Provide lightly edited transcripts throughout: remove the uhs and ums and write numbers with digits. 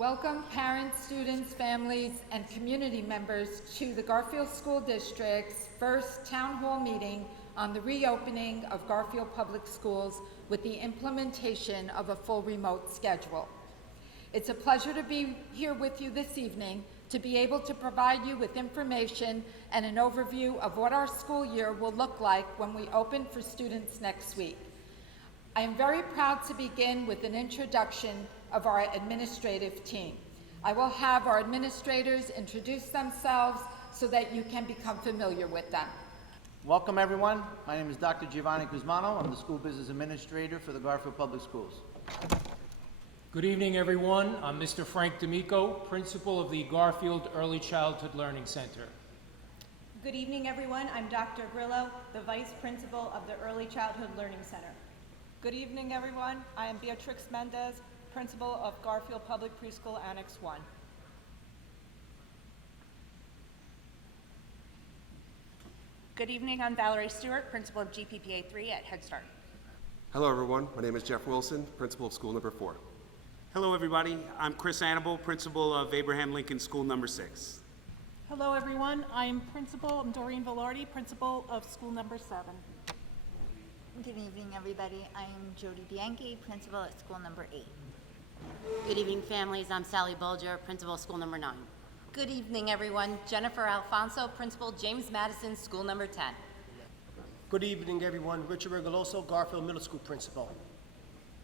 Welcome parents, students, families, and community members to the Garfield School District's first town hall meeting on the reopening of Garfield Public Schools with the implementation of a full remote schedule. It's a pleasure to be here with you this evening to be able to provide you with information and an overview of what our school year will look like when we open for students next week. I am very proud to begin with an introduction of our administrative team. I will have our administrators introduce themselves so that you can become familiar with them. Welcome everyone. My name is Dr. Giovanni Cusmano. I'm the School Business Administrator for the Garfield Public Schools. Good evening, everyone. I'm Mr. Frank D'Amico, Principal of the Garfield Early Childhood Learning Center. Good evening, everyone. I'm Dr. Grillo, the Vice Principal of the Early Childhood Learning Center. Good evening, everyone. I am Beatrix Mendez, Principal of Garfield Public Preschool Annex 1. Good evening, I'm Valerie Stewart, Principal of GPPA 3 at Head Start. Hello everyone, my name is Jeff Wilson, Principal of School Number 4. Hello everybody, I'm Chris Annable, Principal of Abraham Lincoln School Number 6. Hello everyone, I'm Doreen Velarde, Principal of School Number 7. Good evening, everybody. I'm Jody Bianchi, Principal at School Number 8. Good evening, families. I'm Sally Bolger, Principal of School Number 9. Good evening, everyone. Jennifer Alfonso, Principal, James Madison, School Number 10. Good evening, everyone. Richard Regoloso, Garfield Middle School Principal.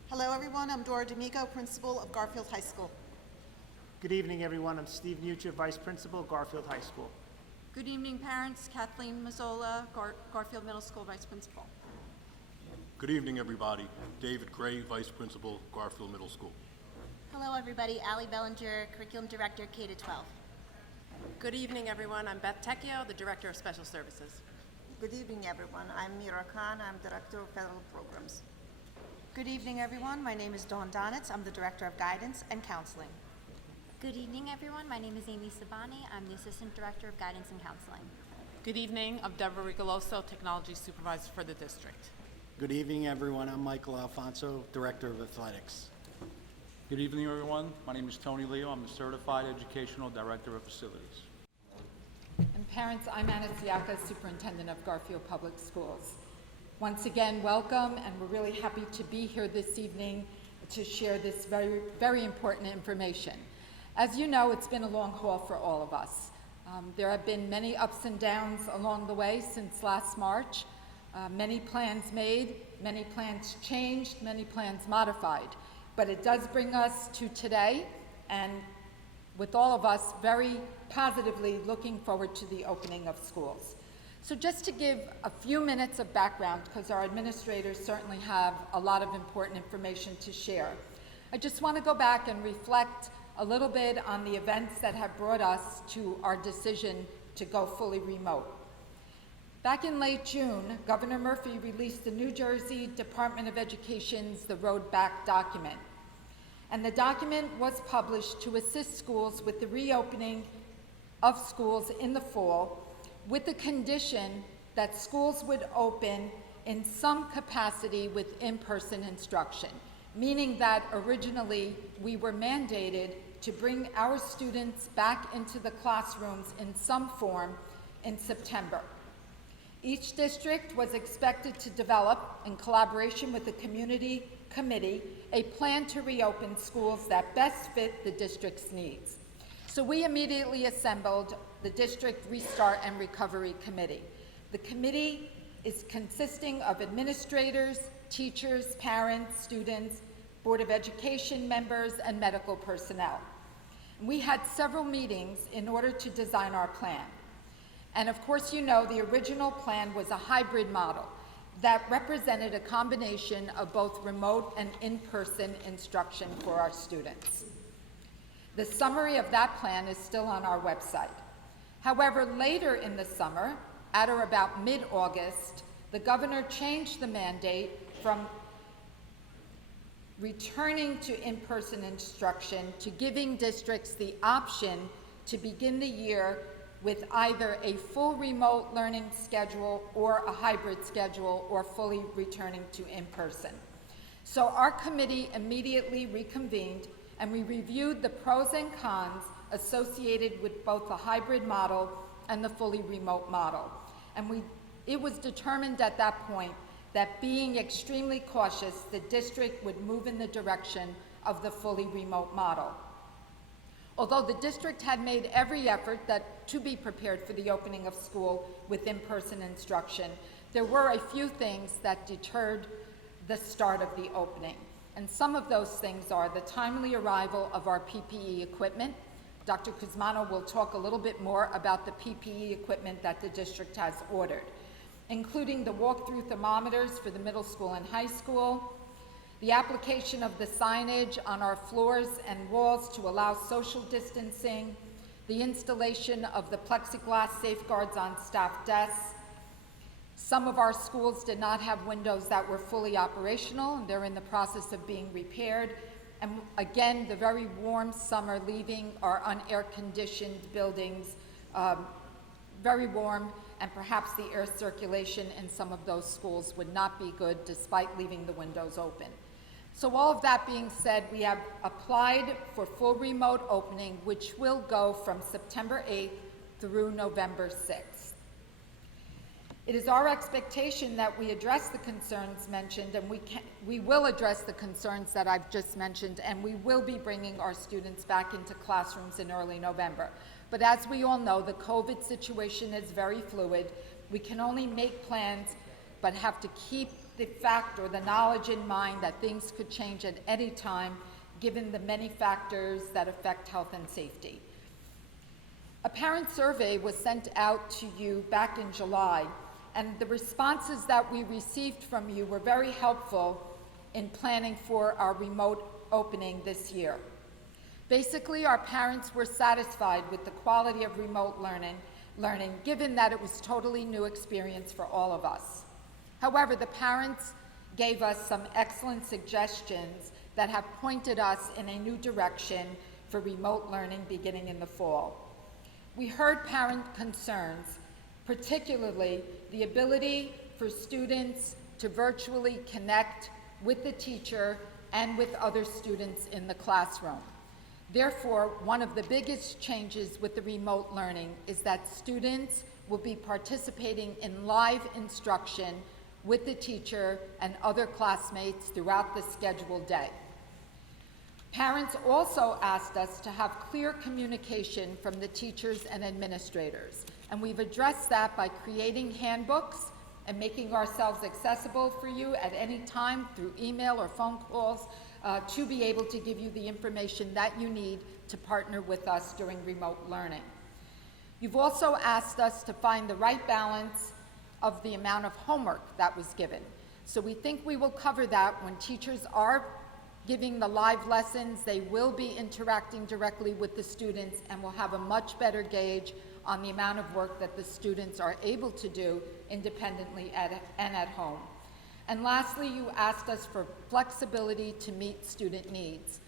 Hello, everyone. I'm Dora D'Amico, Principal of Garfield High School. Good evening, everyone. I'm Steve Mucha, Vice Principal, Garfield High School. Good evening, parents. Kathleen Mazzola, Garfield Middle School Vice Principal. Good evening, everybody. David Gray, Vice Principal, Garfield Middle School. Hello, everybody. Allie Bellinger, Curriculum Director, K-12. Good evening, everyone. I'm Beth Tecchio, the Director of Special Services. Good evening, everyone. I'm Mira Khan. I'm Director of Federal Programs. Good evening, everyone. My name is Dawn Donitz. I'm the Director of Guidance and Counseling. Good evening, everyone. My name is Amy Sabani. I'm the Assistant Director of Guidance and Counseling. Good evening. I'm Deborah Rigoloso, Technology Supervisor for the district. Good evening, everyone. I'm Michael Alfonso, Director of Athletics. Good evening, everyone. My name is Tony Leo. I'm the Certified Educational Director of Facilities. And parents, I'm Anna Siaka, Superintendent of Garfield Public Schools. Once again, welcome, and we're really happy to be here this evening to share this very, very important information. As you know, it's been a long haul for all of us. There have been many ups and downs along the way since last March. Many plans made, many plans changed, many plans modified. But it does bring us to today, and with all of us very positively looking forward to the opening of schools. So just to give a few minutes of background, because our administrators certainly have a lot of important information to share, I just want to go back and reflect a little bit on the events that have brought us to our decision to go fully remote. Back in late June, Governor Murphy released the New Jersey Department of Education's The Road Back document. And the document was published to assist schools with the reopening of schools in the fall, with the condition that schools would open in some capacity with in-person instruction, meaning that originally we were mandated to bring our students back into the classrooms in some form in September. Each district was expected to develop, in collaboration with the community committee, a plan to reopen schools that best fit the district's needs. So we immediately assembled the District Restart and Recovery Committee. The committee is consisting of administrators, teachers, parents, students, Board of Education members, and medical personnel. We had several meetings in order to design our plan. And of course, you know, the original plan was a hybrid model that represented a combination of both remote and in-person instruction for our students. The summary of that plan is still on our website. However, later in the summer, at or about mid-August, the governor changed the mandate from returning to in-person instruction to giving districts the option to begin the year with either a full remote learning schedule or a hybrid schedule or fully returning to in-person. So our committee immediately reconvened and we reviewed the pros and cons associated with both the hybrid model and the fully remote model. And it was determined at that point that being extremely cautious, the district would move in the direction of the fully remote model. Although the district had made every effort to be prepared for the opening of school with in-person instruction, there were a few things that deterred the start of the opening. And some of those things are the timely arrival of our PPE equipment. Dr. Kuzmano will talk a little bit more about the PPE equipment that the district has ordered, including the walk-through thermometers for the middle school and high school, the application of the signage on our floors and walls to allow social distancing, the installation of the plexiglass safeguards on staff desks. Some of our schools did not have windows that were fully operational, and they're in the process of being repaired. And again, the very warm summer, leaving our unair-conditioned buildings very warm, and perhaps the air circulation in some of those schools would not be good despite leaving the windows open. So all of that being said, we have applied for full remote opening, which will go from September 8th through November 6th. It is our expectation that we address the concerns mentioned, and we will address the concerns that I've just mentioned, and we will be bringing our students back into classrooms in early November. But as we all know, the COVID situation is very fluid. We can only make plans, but have to keep the fact or the knowledge in mind that things could change at any time, given the many factors that affect health and safety. A parent survey was sent out to you back in July, and the responses that we received from you were very helpful in planning for our remote opening this year. Basically, our parents were satisfied with the quality of remote learning, given that it was totally new experience for all of us. However, the parents gave us some excellent suggestions that have pointed us in a new direction for remote learning beginning in the fall. We heard parent concerns, particularly the ability for students to virtually connect with the teacher and with other students in the classroom. Therefore, one of the biggest changes with the remote learning is that students will be participating in live instruction with the teacher and other classmates throughout the scheduled day. Parents also asked us to have clear communication from the teachers and administrators, and we've addressed that by creating handbooks and making ourselves accessible for you at any time through email or phone calls to be able to give you the information that you need to partner with us during remote learning. You've also asked us to find the right balance of the amount of homework that was given. So we think we will cover that when teachers are giving the live lessons. They will be interacting directly with the students and will have a much better gauge on the amount of work that the students are able to do independently and at home. And lastly, you asked us for flexibility to meet student needs.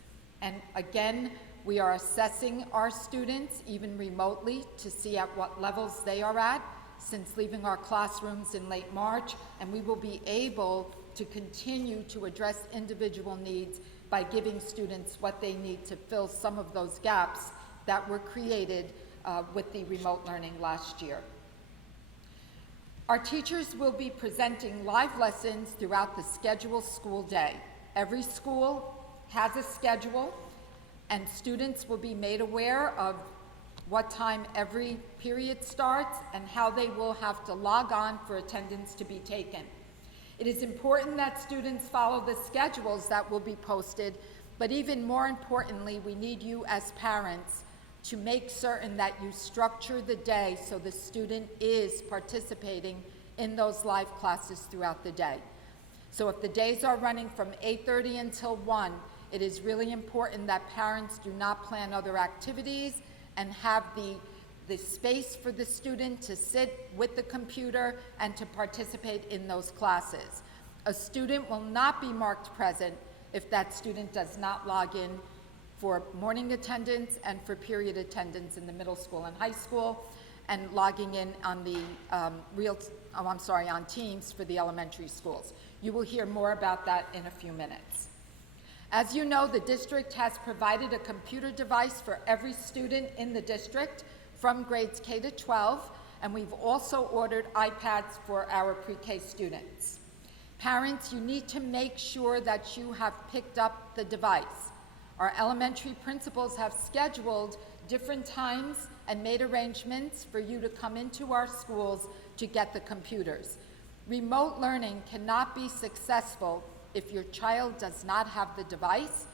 And again, we are assessing our students, even remotely, to see at what levels they are at since leaving our classrooms in late March, and we will be able to continue to address individual needs by giving students what they need to fill some of those gaps that were created with the remote learning last year. Our teachers will be presenting live lessons throughout the scheduled school day. Every school has a schedule, and students will be made aware of what time every period starts and how they will have to log on for attendance to be taken. It is important that students follow the schedules that will be posted, but even more importantly, we need you as parents to make certain that you structure the day so the student is participating in those live classes throughout the day. So if the days are running from 8:30 until 1, it is really important that parents do not plan other activities and have the space for the student to sit with the computer and to participate in those classes. A student will not be marked present if that student does not log in for morning attendance and for period attendance in the middle school and high school, and logging in on the on Teams for the elementary schools. You will hear more about that in a few minutes. As you know, the district has provided a computer device for every student in the district from grades K to 12, and we've also ordered iPads for our pre-K students. Parents, you need to make sure that you have picked up the device. Our elementary principals have scheduled different times and made arrangements for you to come into our schools to get the computers. Remote learning cannot be successful if your child does not have the device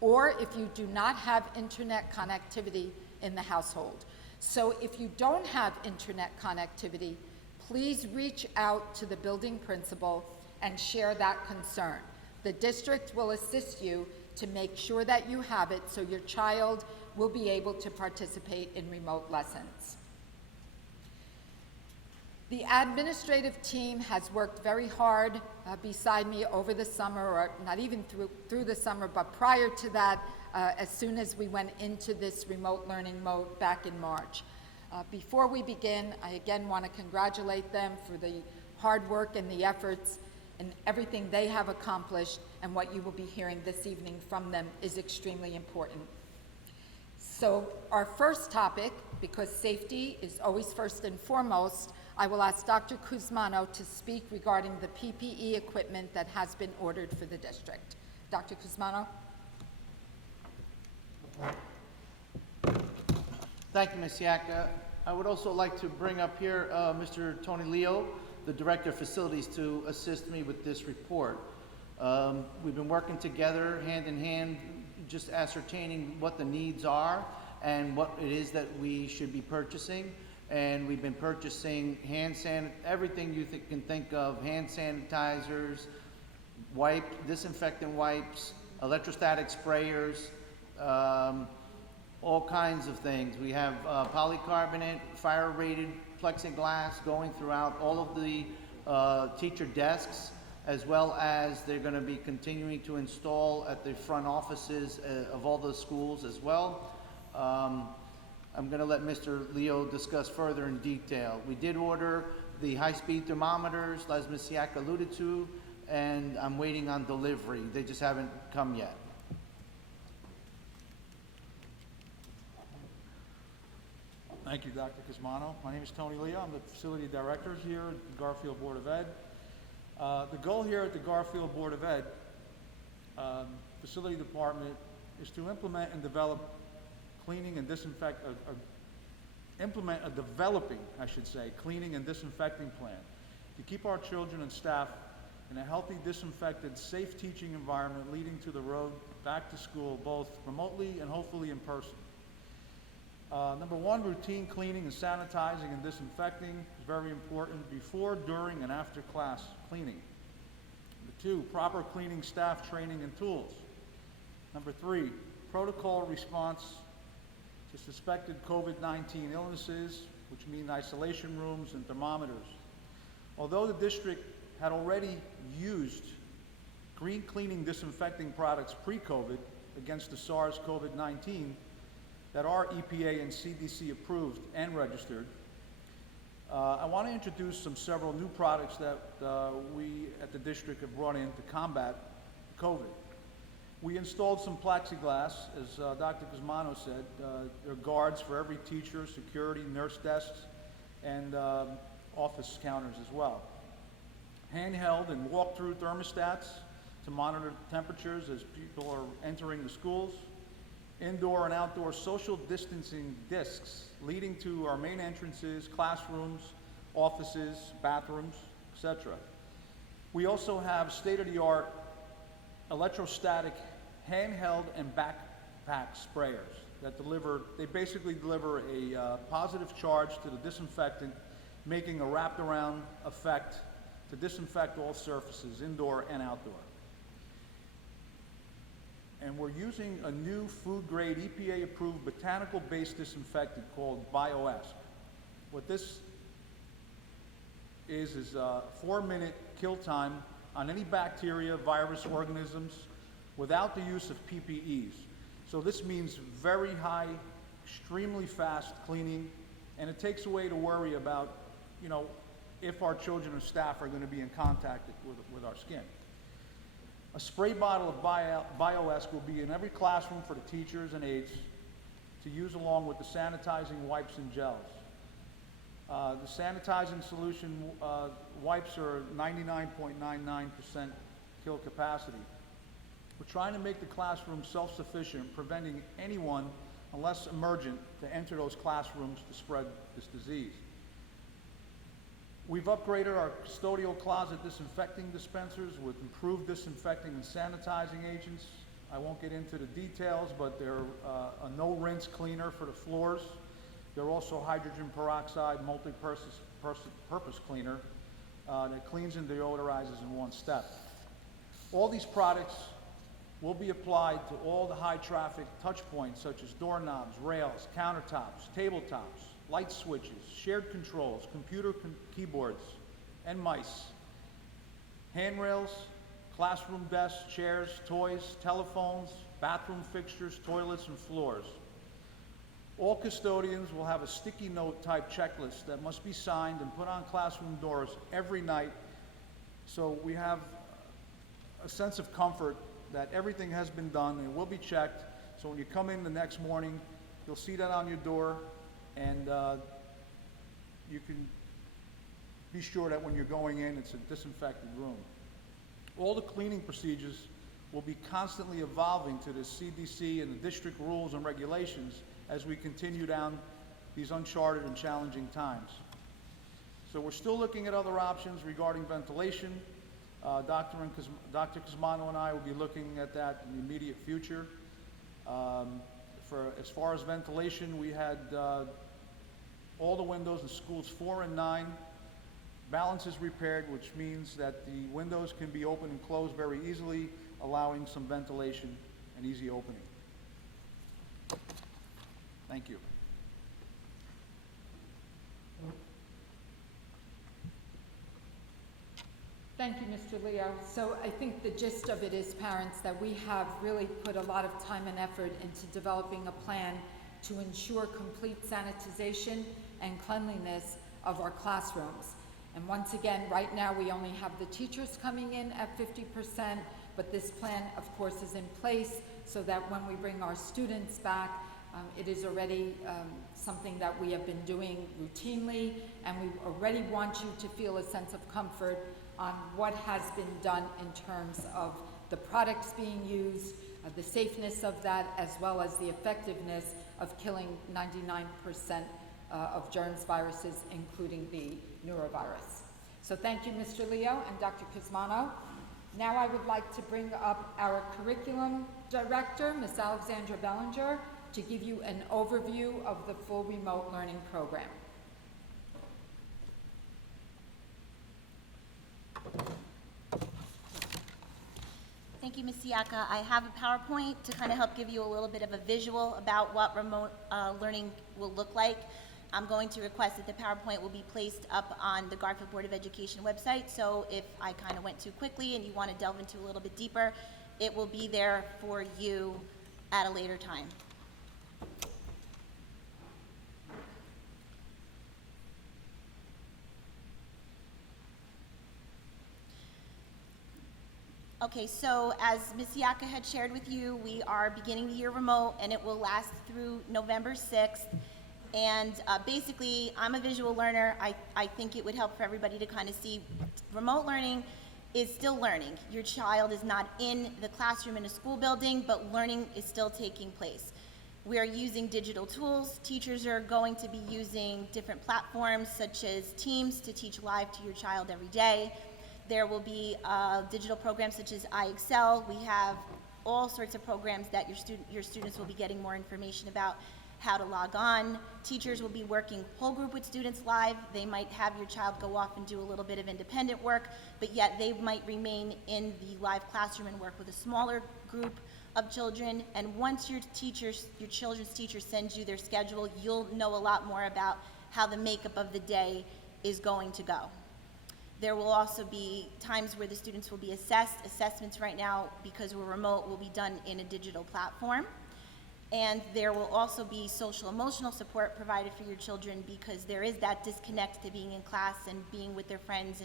or if you do not have internet connectivity in the household. So if you don't have internet connectivity, please reach out to the building principal and share that concern. The district will assist you to make sure that you have it so your child will be able to participate in remote lessons. The administrative team has worked very hard beside me over the summer, or not even through the summer, but prior to that, as soon as we went into this remote learning mode back in March. Before we begin, I again want to congratulate them for the hard work and the efforts and everything they have accomplished, and what you will be hearing this evening from them is extremely important. So our first topic, because safety is always first and foremost, I will ask Dr. Cusmano to speak regarding the PPE equipment that has been ordered for the district. Dr. Cusmano? Thank you, Ms. Yaka. I would also like to bring up here Mr. Tony Leo, the Director of Facilities, to assist me with this report. We've been working together hand in hand, just ascertaining what the needs are and what it is that we should be purchasing. And we've been purchasing everything you can think of, hand sanitizers, disinfectant wipes, electrostatic sprayers, all kinds of things. We have polycarbonate, fire-rated plexiglass going throughout all of the teacher desks, as well as they're going to be continuing to install at the front offices of all the schools as well. I'm going to let Mr. Leo discuss further in detail. We did order the high-speed thermometers, as Ms. Siak alluded to, and I'm waiting on delivery. They just haven't come yet. Thank you, Dr. Cusmano. My name is Tony Leo. I'm the Facility Director here at the Garfield Board of Ed. The goal here at the Garfield Board of Ed Facility Department is to implement and develop cleaning and developing cleaning and disinfecting plan to keep our children and staff in a healthy, disinfected, safe teaching environment leading to the road back to school, both remotely and hopefully in person. Number one, routine cleaning and sanitizing and disinfecting is very important before, during, and after class cleaning. Number two, proper cleaning staff training and tools. Number three, protocol response to suspected COVID-19 illnesses, which mean isolation rooms and thermometers. Although the district had already used green cleaning disinfecting products pre-COVID against the SARS-CoV-19 that are EPA and CDC approved and registered, I want to introduce several new products that we at the district have brought in to combat COVID. We installed some plexiglass, as Dr. Cusmano said. There are guards for every teacher, security, nurse desks, and office counters as well. Handheld and walk-through thermostats to monitor temperatures as people are entering the schools. Indoor and outdoor social distancing discs leading to our main entrances, classrooms, offices, bathrooms, etc. We also have state-of-the-art electrostatic handheld and backpack sprayers that basically deliver a positive charge to the disinfectant, making a wrapped around effect to disinfect all surfaces, indoor and outdoor. And we're using a new food-grade EPA-approved botanical-based disinfectant called BioEsk. What this is a 4-minute kill time on any bacteria, virus, organisms without the use of PPEs. So this means very high, extremely fast cleaning, and it takes away the worry about, if our children or staff are going to be in contact with our skin. A spray bottle of Bio-S will be in every classroom for the teachers and aides to use along with the sanitizing wipes and gels. The sanitizing solution wipes are 99.99% kill capacity. We're trying to make the classroom self-sufficient, preventing anyone, unless emergent, to enter those classrooms to spread this disease. We've upgraded our custodial closet disinfecting dispensers with improved disinfecting and sanitizing agents. I won't get into the details, but they're a no-rinse cleaner for the floors. They're also hydrogen peroxide multi-purpose cleaner that cleans and deodorizes in one step. All these products will be applied to all the high-traffic touch points such as doorknobs, rails, countertops, tabletops, light switches, shared controls, computer keyboards, and mice, handrails, classroom desks, chairs, toys, telephones, bathroom fixtures, toilets, and floors. All custodians will have a sticky note type checklist that must be signed and put on classroom doors every night, so we have a sense of comfort that everything has been done and it will be checked. So when you come in the next morning, you'll see that on your door, and you can be sure that when you're going in, it's a disinfected room. All the cleaning procedures will be constantly evolving to the CDC and the district rules and regulations as we continue down these uncharted and challenging times. So we're still looking at other options regarding ventilation. Dr. Cosmano and I will be looking at that in the immediate future. As far as ventilation, we had all the windows in schools 4 and 9 balances repaired, which means that the windows can be opened and closed very easily, allowing some ventilation and easy opening. Thank you. Thank you, Mr. Leo. So I think the gist of it is, parents, that we have really put a lot of time and effort into developing a plan to ensure complete sanitization and cleanliness of our classrooms. And once again, right now we only have the teachers coming in at 50%, but this plan, of course, is in place so that when we bring our students back, it is already something that we have been doing routinely, and we already want you to feel a sense of comfort on what has been done in terms of the products being used, the safeness of that, as well as the effectiveness of killing 99% of germs, viruses, including the neurovirus. So thank you, Mr. Leo and Dr. Cosmano. Now I would like to bring up our curriculum director, Ms. Alexandra Bellinger, to give you an overview of the full remote learning program. Thank you, Ms. Siaka. I have a PowerPoint to kind of help give you a little bit of a visual about what remote learning will look like. I'm going to request that the PowerPoint will be placed up on the Garfield Board of Education website, so if I kind of went too quickly and you want to delve into a little bit deeper, it will be there for you at a later time. Okay, so as Ms. Siaka had shared with you, we are beginning the year remote, and it will last through November 6th. And basically, I'm a visual learner. I think it would help for everybody to kind of see remote learning is still learning. Your child is not in the classroom in a school building, but learning is still taking place. We are using digital tools. Teachers are going to be using different platforms such as Teams to teach live to your child every day. There will be digital programs such as iExcel. We have all sorts of programs that your students will be getting more information about how to log on. Teachers will be working whole group with students live. They might have your child go off and do a little bit of independent work, but yet they might remain in the live classroom and work with a smaller group of children. And once your children's teacher sends you their schedule, you'll know a lot more about how the makeup of the day is going to go. There will also be times where the students will be assessed. Assessments right now, because we're remote, will be done in a digital platform. And there will also be social emotional support provided for your children, because there is that disconnect to being in class and being with their friends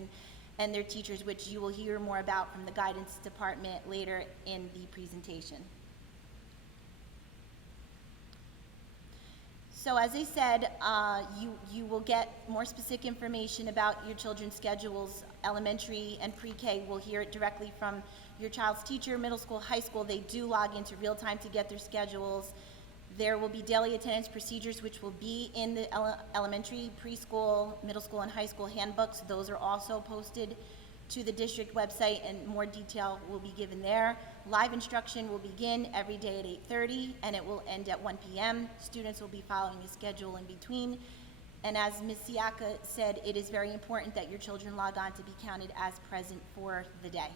and their teachers, which you will hear more about from the guidance department later in the presentation. So as I said, you will get more specific information about your children's schedules. Elementary and pre-K will hear it directly from your child's teacher. Middle school, high school, they do log into real time to get their schedules. There will be daily attendance procedures, which will be in the elementary, preschool, middle school, and high school handbooks. Those are also posted to the district website, and more detail will be given there. Live instruction will begin every day at 8:30, and it will end at 1 p.m. Students will be following a schedule in between. And as Ms. Siaka said, it is very important that your children log on to be counted as present for the day.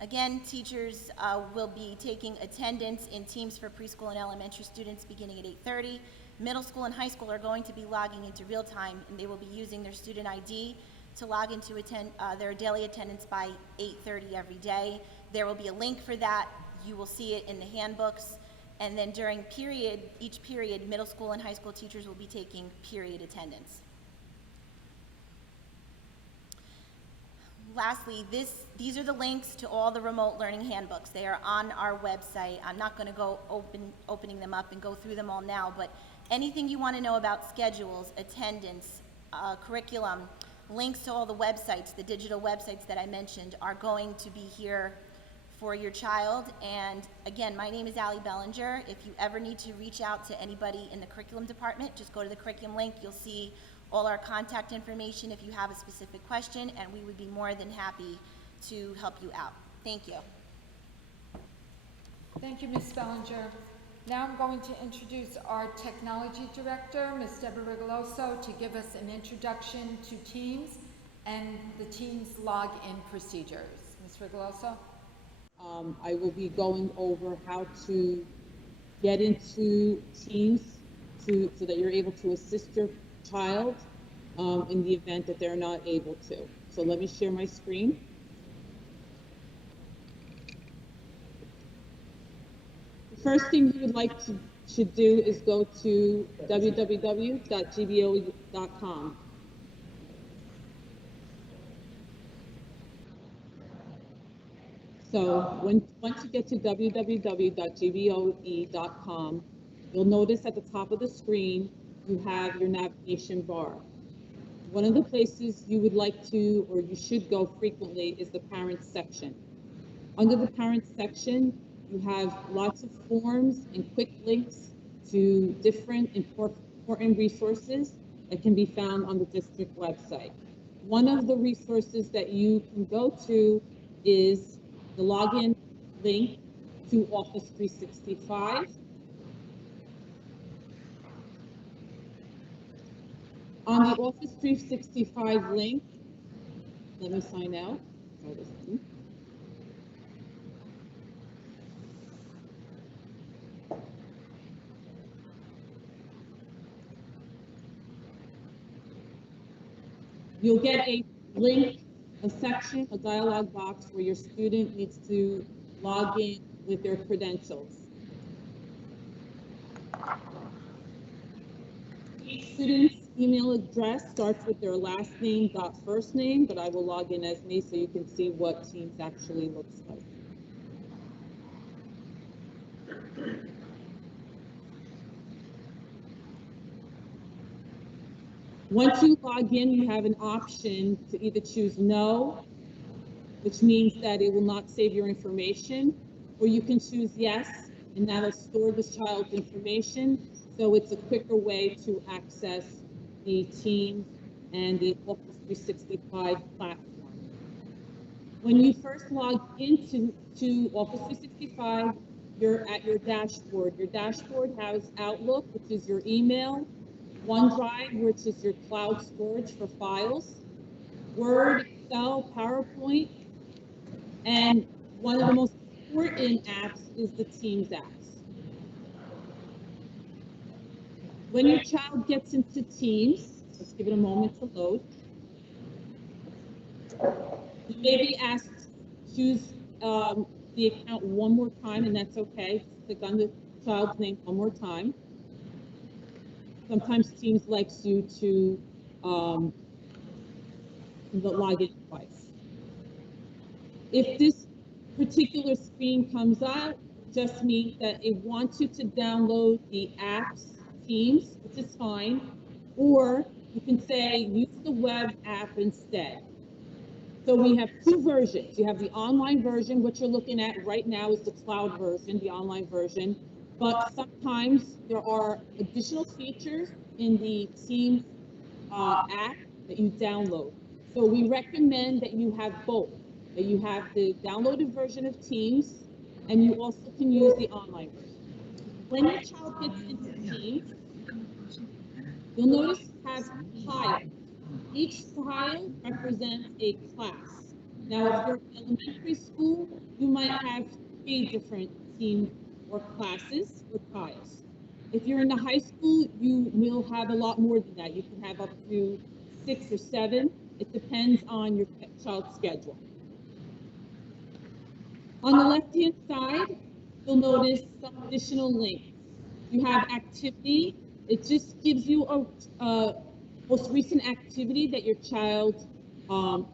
Again, teachers will be taking attendance in teams for preschool and elementary students beginning at 8:30. Middle school and high school are going to be logging into real time, and they will be using their student ID to log into their daily attendance by 8:30 every day. There will be a link for that. You will see it in the handbooks. And then during each period, middle school and high school teachers will be taking period attendance. Lastly, these are the links to all the remote learning handbooks. They are on our website. I'm not going to go opening them up and go through them all now, but anything you want to know about schedules, attendance, curriculum, links to all the websites, the digital websites that I mentioned, are going to be here for your child. And again, my name is Allie Bellinger. If you ever need to reach out to anybody in the curriculum department, just go to the curriculum link. You'll see all our contact information if you have a specific question, and we would be more than happy to help you out. Thank you. Thank you, Ms. Bellinger. Now I'm going to introduce our technology director, Ms. Deborah Rigoloso, to give us an introduction to Teams and the Teams login procedures. Ms. Rigoloso? I will be going over how to get into Teams so that you're able to assist your child in the event that they're not able to. So let me share my screen. The first thing you would like to do is go to www.gbo.com. So once you get to www.gboe.com, you'll notice at the top of the screen, you have your navigation bar. One of the places you would like to, or you should go frequently, is the Parents section. Under the Parents section, you have lots of forms and quick links to different important resources that can be found on the district website. One of the resources that you can go to is the login link to Office 365. On the Office 365 link, let me sign out. Try this one. You'll get a link, a section, a dialog box where your student needs to log in with their credentials. Each student's email address starts with their last name dot first name, but I will log in as me so you can see what Teams actually looks like. Once you log in, you have an option to either choose no, which means that it will not save your information, or you can choose yes, and that'll store the child's information, so it's a quicker way to access the Teams and the Office 365 platform. When you first log into Office 365, you're at your dashboard. Your dashboard has Outlook, which is your email, OneDrive, which is your cloud storage for files, Word, Excel, PowerPoint, and one of the most important apps is the Teams apps. When your child gets into Teams, let's give it a moment to load. You may be asked to choose the account one more time, and that's okay. Just click on the child's name one more time. Sometimes Teams likes you to the login device. If this particular screen comes out, just means that it wants you to download the app's Teams, which is fine, or you can say use the web app instead. So we have two versions. You have the online version, which you're looking at right now is the cloud version, the online version. But sometimes there are additional features in the Teams app that you download. So we recommend that you have both, that you have the downloaded version of Teams, and you also can use the online version. When your child gets into Teams, you'll notice it has tiles. Each tile represents a class. Now, if you're in elementary school, you might have 3 different teams or classes or tiles. If you're in the high school, you will have a lot more than that. You can have up to 6 or 7. It depends on your child's schedule. On the left-hand side, you'll notice some additional links. You have activity. It just gives you a most recent activity that your child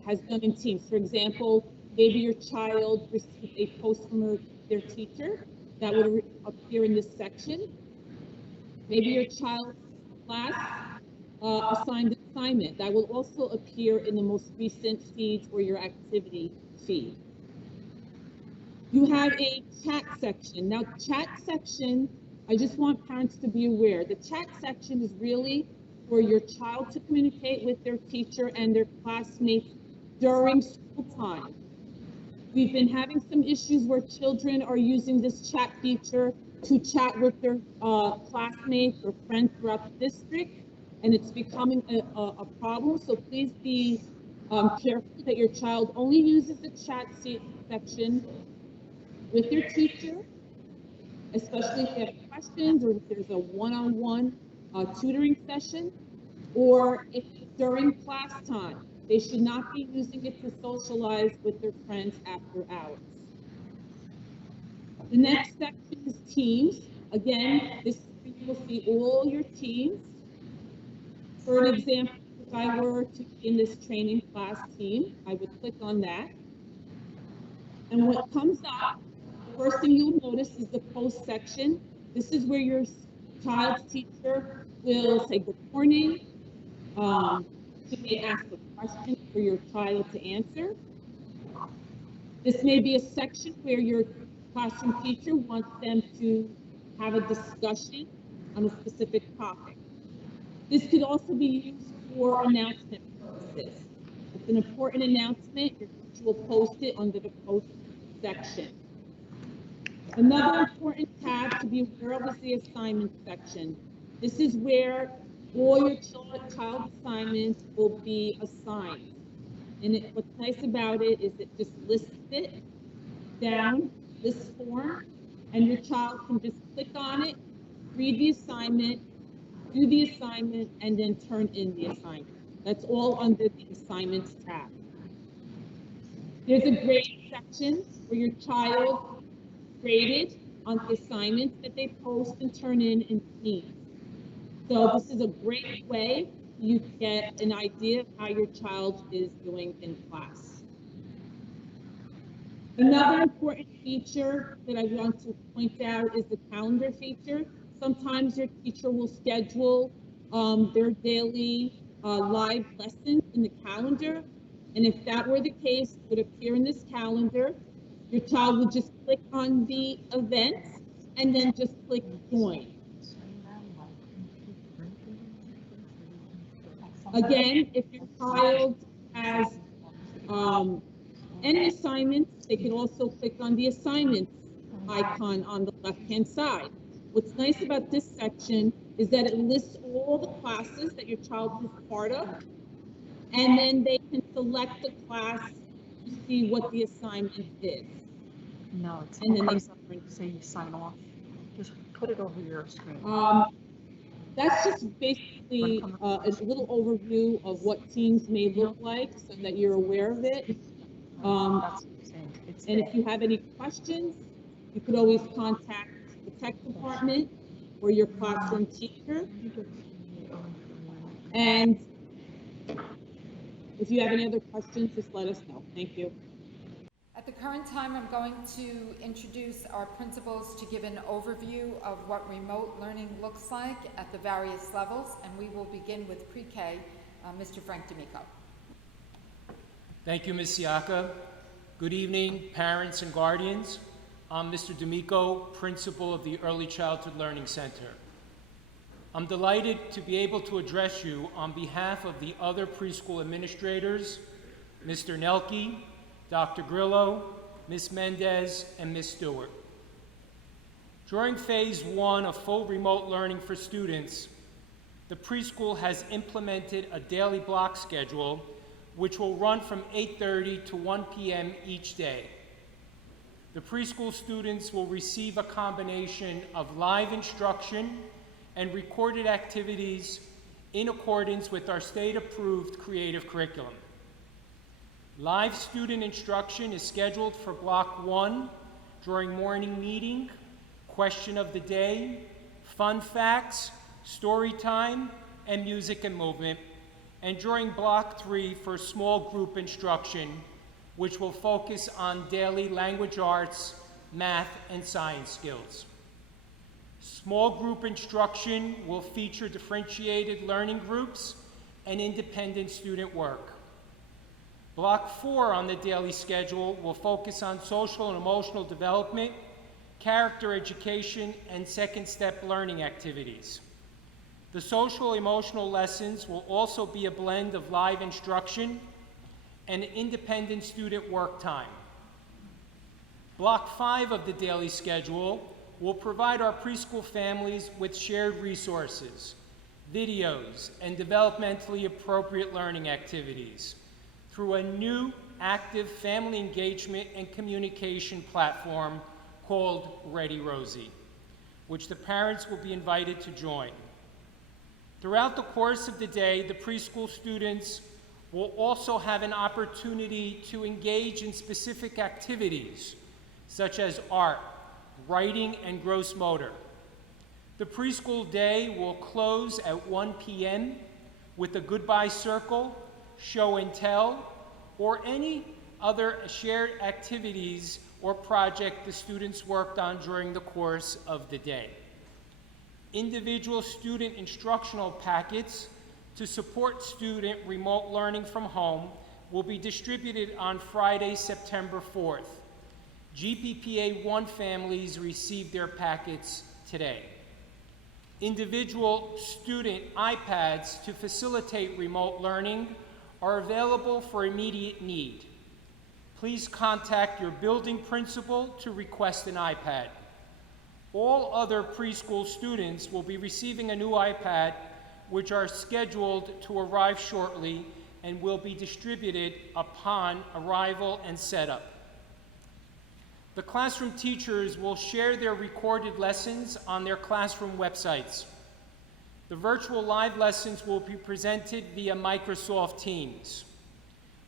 has done in Teams. For example, maybe your child received a post from their teacher that would appear in this section. Maybe your child's class assigned an assignment that will also appear in the most recent feeds or your activity feed. You have a chat section. Now, chat section, I just want parents to be aware. The chat section is really for your child to communicate with their teacher and their classmates during school time. We've been having some issues where children are using this chat feature to chat with their classmates or friends throughout the district, and it's becoming a problem. So please be careful that your child only uses the chat section with their teacher, especially if they have questions or if there's a one-on-one tutoring session, or if during class time. They should not be using it to socialize with their friends after hours. The next section is Teams. Again, this is where you will see all your teams. For an example, if I were to be in this training class team, I would click on that. And what comes up, the first thing you'll notice is the post section. This is where your child's teacher will say good morning. You may ask a question for your child to answer. This may be a section where your classroom teacher wants them to have a discussion on a specific topic. This could also be used for announcement purposes. If it's an important announcement, your teacher will post it under the post section. Another important tab to be aware of is the assignment section. This is where all your child assignments will be assigned. And what's nice about it is it just lists it down, this form, and your child can just click on it, read the assignment, do the assignment, and then turn in the assignment. That's all under the assignments tab. There's a grade section where your child graded on the assignments that they post and turn in Teams. So this is a great way you get an idea of how your child is doing in class. Another important feature that I want to point out is the calendar feature. Sometimes your teacher will schedule their daily live lessons in the calendar. And if that were the case, it would appear in this calendar. Your child would just click on the event and then just click join. Again, if your child has any assignments, they can also click on the assignments icon on the left-hand side. What's nice about this section is that it lists all the classes that your child is part of, and then they can select the class to see what the assignment is. No, it's and then they say you sign off. Just put it over your screen. That's just basically a little overview of what Teams may look like so that you're aware of it. And if you have any questions, you could always contact the tech department or your classroom teacher. And If you have any other questions, just let us know. Thank you. At the current time, I'm going to introduce our principals to give an overview of what remote learning looks like at the various levels, and we will begin with pre-K, Mr. Frank D'Amico. Thank you, Ms. Siaka. Good evening, parents and guardians. I'm Mr. D'Amico, principal of the Early Childhood Learning Center. I'm delighted to be able to address you on behalf of the other preschool administrators, Mr. Nelke, Dr. Grillo, Ms. Mendez, and Ms. Stewart. During phase 1 of full remote learning for students, the preschool has implemented a daily block schedule which will run from 8:30 to 1 p.m. each day. The preschool students will receive a combination of live instruction and recorded activities in accordance with our state-approved creative curriculum. Live student instruction is scheduled for Block 1 during morning meeting, question of the day, fun facts, story time, and music and movement, and during Block 3 for small group instruction, which will focus on daily language arts, math, and science skills. Small group instruction will feature differentiated learning groups and independent student work. Block 4 on the daily schedule will focus on social and emotional development, character education, and second step learning activities. The social emotional lessons will also be a blend of live instruction and independent student work time. Block 5 of the daily schedule will provide our preschool families with shared resources, videos, and developmentally appropriate learning activities through a new active family engagement and communication platform called Ready Rosie, which the parents will be invited to join. Throughout the course of the day, the preschool students will also have an opportunity to engage in specific activities such as art, writing, and gross motor. The preschool day will close at 1 p.m. with a goodbye circle, show and tell, or any other shared activities or project the students worked on during the course of the day. Individual student instructional packets to support student remote learning from home will be distributed on Friday, September 4th. GPPA 1 families received their packets today. Individual student iPads to facilitate remote learning are available for immediate need. Please contact your building principal to request an iPad. All other preschool students will be receiving a new iPad, which are scheduled to arrive shortly and will be distributed upon arrival and setup. The classroom teachers will share their recorded lessons on their classroom websites. The virtual live lessons will be presented via Microsoft Teams.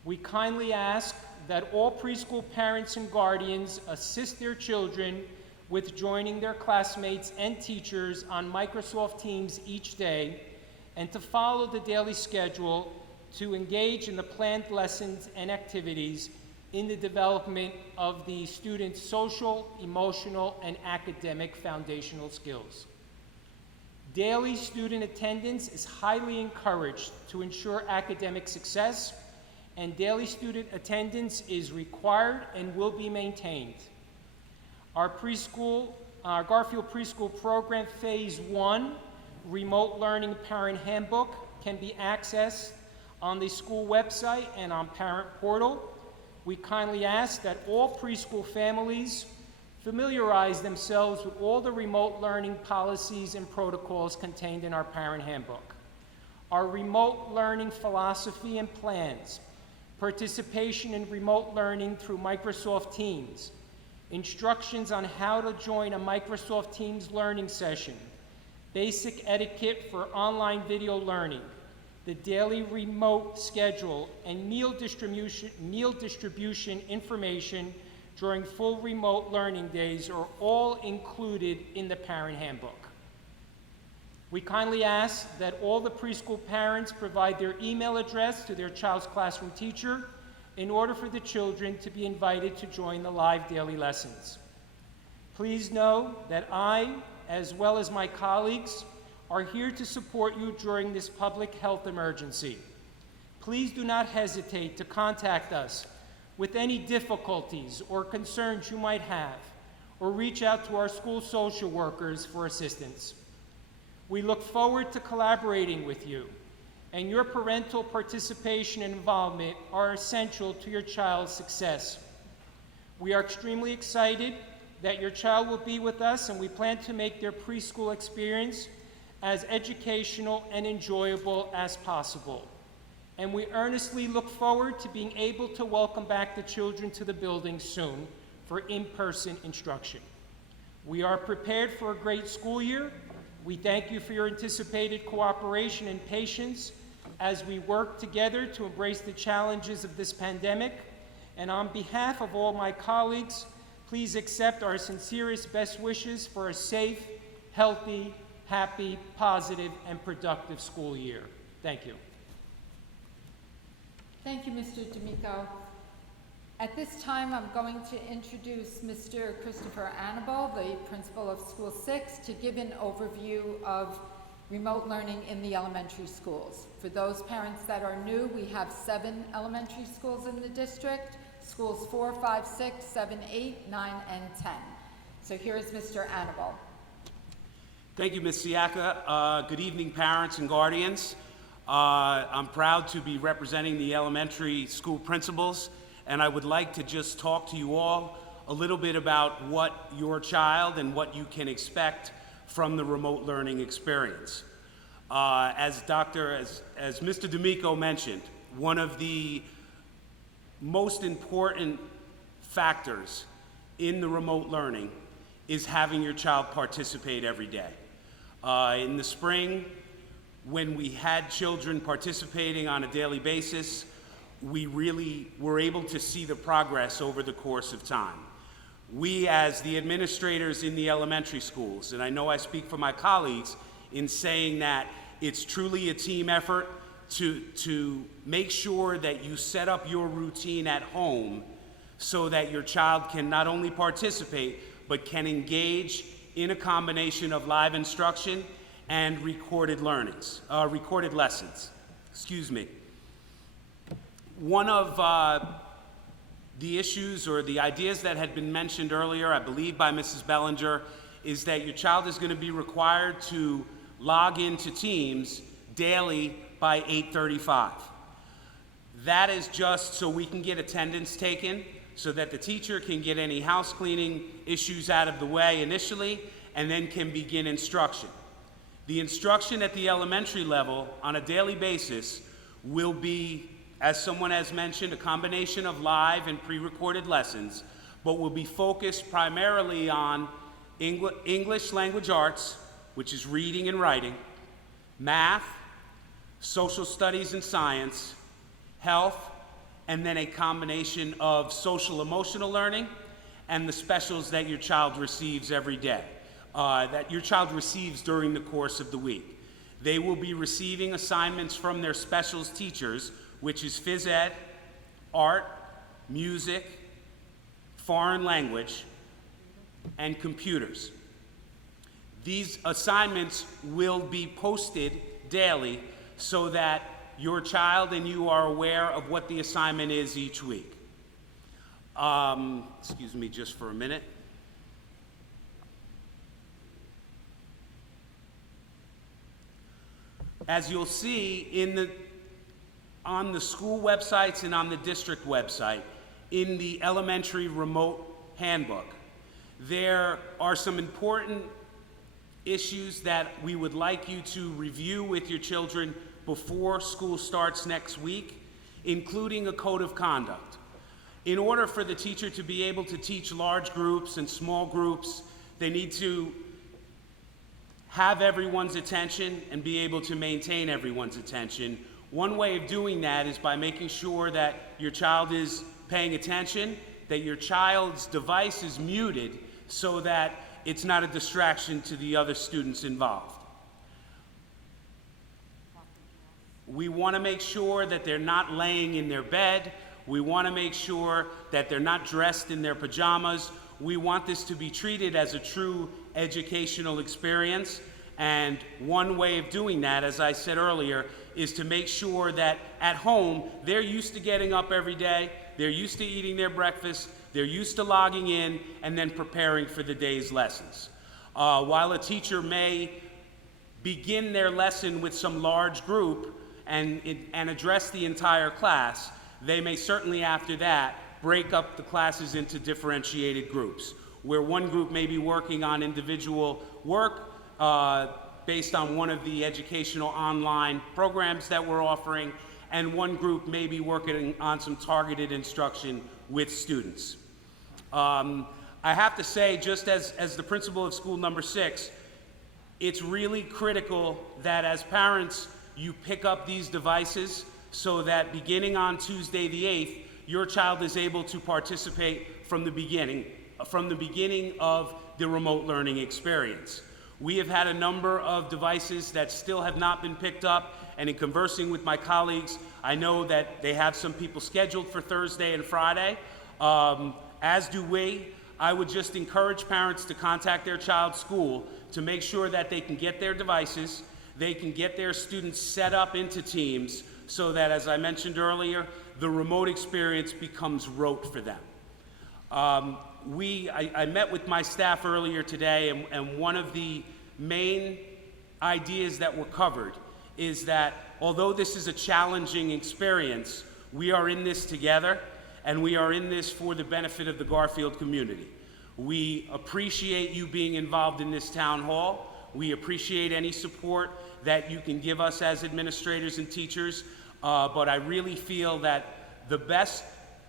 We kindly ask that all preschool parents and guardians assist their children with joining their classmates and teachers on Microsoft Teams each day, and to follow the daily schedule to engage in the planned lessons and activities in the development of the students' social, emotional, and academic foundational skills. Daily student attendance is highly encouraged to ensure academic success, and daily student attendance is required and will be maintained. Our Garfield Preschool Program Phase 1 Remote Learning Parent Handbook can be accessed on the school website and on Parent Portal. We kindly ask that all preschool families familiarize themselves with all the remote learning policies and protocols contained in our Parent Handbook. Our remote learning philosophy and plans, participation in remote learning through Microsoft Teams, instructions on how to join a Microsoft Teams learning session, basic etiquette for online video learning, the daily remote schedule, and meal distribution information during full remote learning days are all included in the Parent Handbook. We kindly ask that all the preschool parents provide their email address to their child's classroom teacher in order for the children to be invited to join the live daily lessons. Please know that I, as well as my colleagues, are here to support you during this public health emergency. Please do not hesitate to contact us with any difficulties or concerns you might have, or reach out to our school social workers for assistance. We look forward to collaborating with you, and your parental participation and involvement are essential to your child's success. We are extremely excited that your child will be with us, and we plan to make their preschool experience as educational and enjoyable as possible. And we earnestly look forward to being able to welcome back the children to the building soon for in-person instruction. We are prepared for a great school year. We thank you for your anticipated cooperation and patience as we work together to embrace the challenges of this pandemic. And on behalf of all my colleagues, please accept our sincerest best wishes for a safe, healthy, happy, positive, and productive school year. Thank you. Thank you, Mr. D'Amico. At this time, I'm going to introduce Mr. Christopher Annabelle, the principal of School 6, to give an overview of remote learning in the elementary schools. For those parents that are new, we have 7 elementary schools in the district, schools 4, 5, 6, 7, 8, 9, and 10. So here is Mr. Annabelle. Thank you, Ms. Siaka. Good evening, parents and guardians. I'm proud to be representing the elementary school principals, and I would like to just talk to you all a little bit about what your child and what you can expect from the remote learning experience. As Mr. D'Amico mentioned, one of the most important factors in the remote learning is having your child participate every day. In the spring, when we had children participating on a daily basis, we really were able to see the progress over the course of time. We, as the administrators in the elementary schools, and I know I speak for my colleagues in saying that it's truly a team effort to make sure that you set up your routine at home so that your child can not only participate, but can engage in a combination of live instruction and recorded lessons. Excuse me. One of the issues or the ideas that had been mentioned earlier, I believe by Mrs. Bellinger, is that your child is going to be required to log into Teams daily by 8:35. That is just so we can get attendance taken, so that the teacher can get any house cleaning issues out of the way initially, and then can begin instruction. The instruction at the elementary level on a daily basis will be, as someone has mentioned, a combination of live and pre-recorded lessons, but will be focused primarily on English language arts, which is reading and writing, math, social studies and science, health, and then a combination of social emotional learning and the specials that your child receives every day, that your child receives during the course of the week. They will be receiving assignments from their specials teachers, which is phys ed, art, music, foreign language, and computers. These assignments will be posted daily so that your child and you are aware of what the assignment is each week. Excuse me just for a minute. As you'll see on the school websites and on the district website, in the elementary remote handbook, there are some important issues that we would like you to review with your children before school starts next week, including a code of conduct. In order for the teacher to be able to teach large groups and small groups, they need to have everyone's attention and be able to maintain everyone's attention. One way of doing that is by making sure that your child is paying attention, that your child's device is muted so that it's not a distraction to the other students involved. We want to make sure that they're not laying in their bed. We want to make sure that they're not dressed in their pajamas. We want this to be treated as a true educational experience. And one way of doing that, as I said earlier, is to make sure that at home, they're used to getting up every day, they're used to eating their breakfast, they're used to logging in, and then preparing for the day's lessons. While a teacher may begin their lesson with some large group and address the entire class, they may certainly after that break up the classes into differentiated groups, where one group may be working on individual work based on one of the educational online programs that we're offering, and one group may be working on some targeted instruction with students. I have to say, just as the principal of school number 6, it's really critical that as parents, you pick up these devices so that beginning on Tuesday the 8th, your child is able to participate from the beginning of the remote learning experience. We have had a number of devices that still have not been picked up, and in conversing with my colleagues, I know that they have some people scheduled for Thursday and Friday, as do we. I would just encourage parents to contact their child's school to make sure that they can get their devices, they can get their students set up into teams so that, as I mentioned earlier, the remote experience becomes rote for them. I met with my staff earlier today, and one of the main ideas that were covered is that although this is a challenging experience, we are in this together, and we are in this for the benefit of the Garfield community. We appreciate you being involved in this town hall. We appreciate any support that you can give us as administrators and teachers, but I really feel that the best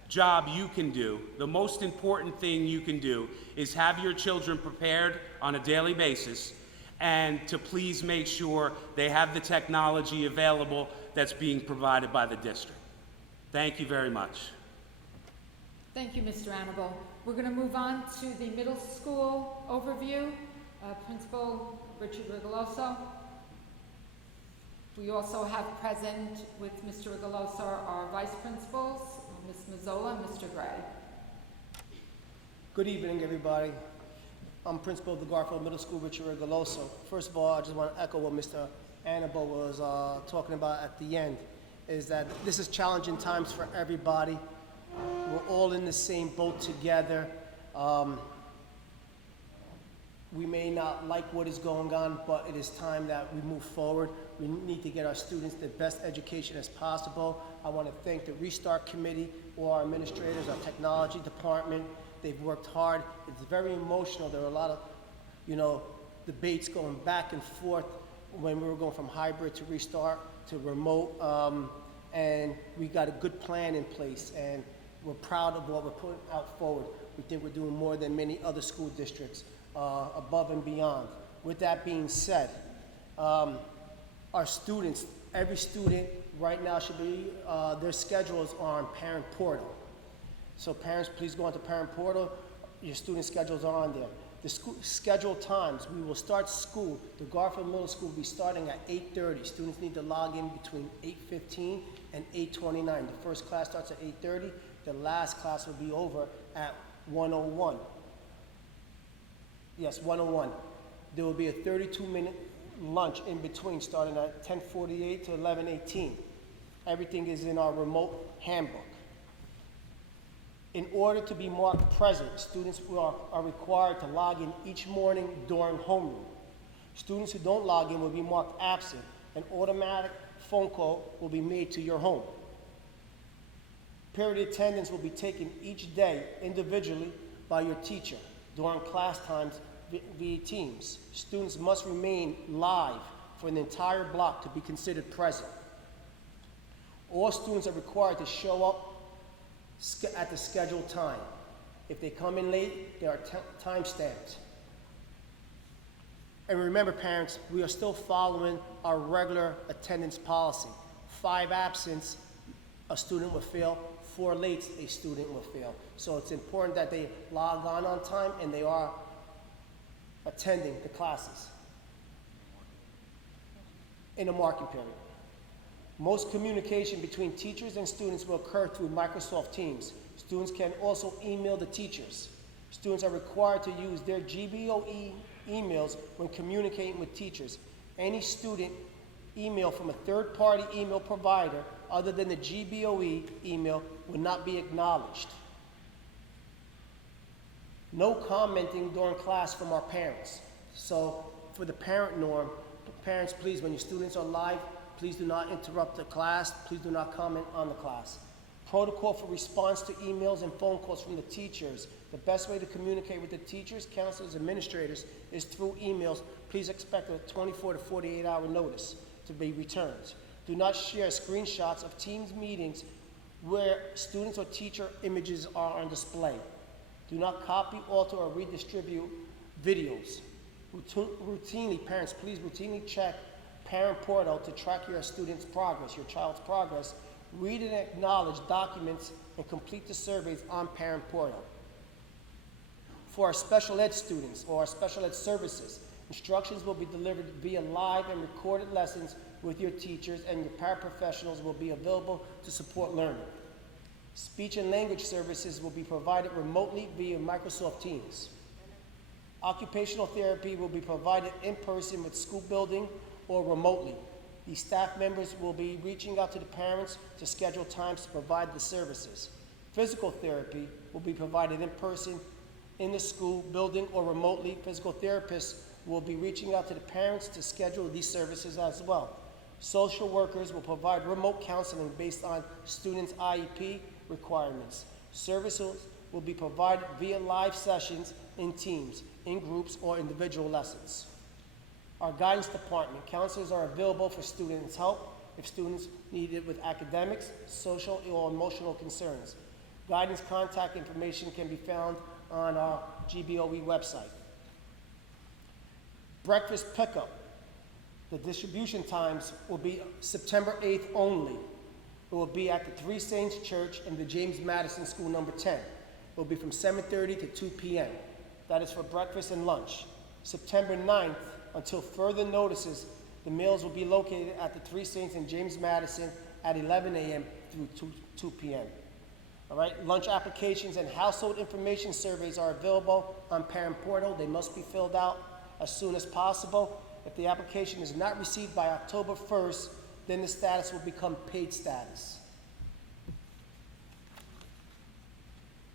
job you can do, the most important thing you can do, is have your children prepared on a daily basis and to please make sure they have the technology available that's being provided by the district. Thank you very much. Thank you, Mr. Annable. We're going to move on to the middle school overview. Principal Richard Rigoloso. We also have present with Mr. Rigoloso our vice principals, Ms. Mazzola and Mr. Gray. Good evening, everybody. I'm principal of the Garfield Middle School, Richard Rigoloso. First of all, I just want to echo what Mr. Annable was talking about at the end, is that this is challenging times for everybody. We're all in the same boat together. We may not like what is going on, but it is time that we move forward. We need to get our students the best education as possible. I want to thank the Restart Committee, all our administrators, our technology department. They've worked hard. It's very emotional. There are a lot of, debates going back and forth when we were going from hybrid to Restart to remote, and we got a good plan in place, and we're proud of what we're putting out forward. We think we're doing more than many other school districts, above and beyond. With that being said, our students, every student right now should be, their schedules are on Parent Portal. So parents, please go onto Parent Portal. Your student schedules are on there. The school scheduled times, we will start school. The Garfield Middle School will be starting at 8:30. Students need to log in between 8:15 and 8:29. The first class starts at 8:30. The last class will be over at 1:01. Yes, 1:01. There will be a 32-minute lunch in between, starting at 10:48 to 11:18. Everything is in our remote handbook. In order to be marked present, students are required to log in each morning during homeroom. Students who don't log in will be marked absent. An automatic phone call will be made to your home. Period attendance will be taken each day individually by your teacher during class times via Teams. Students must remain live for an entire block to be considered present. All students are required to show up at the scheduled time. If they come in late, they are time stamped. And remember, parents, we are still following our regular attendance policy. 5 absence, a student will fail. 4 lates, a student will fail. So it's important that they log on time and they are attending the classes in a marking period. Most communication between teachers and students will occur through Microsoft Teams. Students can also email the teachers. Students are required to use their GBOE emails when communicating with teachers. Any student email from a third-party email provider other than the GBOE email will not be acknowledged. No commenting during class from our parents. So for the parent norm, parents, please, when your students are live, please do not interrupt the class. Please do not comment on the class. Protocol for response to emails and phone calls from the teachers. The best way to communicate with the teachers, counselors, administrators is through emails. Please expect a 24 to 48 hour notice to be returned. Do not share screenshots of Teams meetings where students or teacher images are on display. Do not copy, alter, or redistribute videos. Routinely, parents, please routinely check Parent Portal to track your student's progress, your child's progress. Read and acknowledge documents and complete the surveys on Parent Portal. For our special ed students or our special ed services, instructions will be delivered via live and recorded lessons with your teachers, and your paraprofessionals will be available to support learning. Speech and language services will be provided remotely via Microsoft Teams. Occupational therapy will be provided in person with school building or remotely. These staff members will be reaching out to the parents to schedule times to provide the services. Physical therapy will be provided in person in the school building or remotely. Physical therapists will be reaching out to the parents to schedule these services as well. Social workers will provide remote counseling based on students' IEP requirements. Services will be provided via live sessions in teams, in groups, or individual lessons. Our guidance department, counselors are available for students' help if students need it with academics, social, or emotional concerns. Guidance contact information can be found on our GBOE website. Breakfast pickup. The distribution times will be September 8th only. It will be at the Three Saints Church in the James Madison School number 10. It will be from 7:30 to 2 p.m. That is for breakfast and lunch. September 9th, until further notices, the meals will be located at the Three Saints in James Madison at 11 a.m. through 2 p.m. All right, lunch applications and household information surveys are available on Parent Portal. They must be filled out as soon as possible. If the application is not received by October 1st, then the status will become paid status.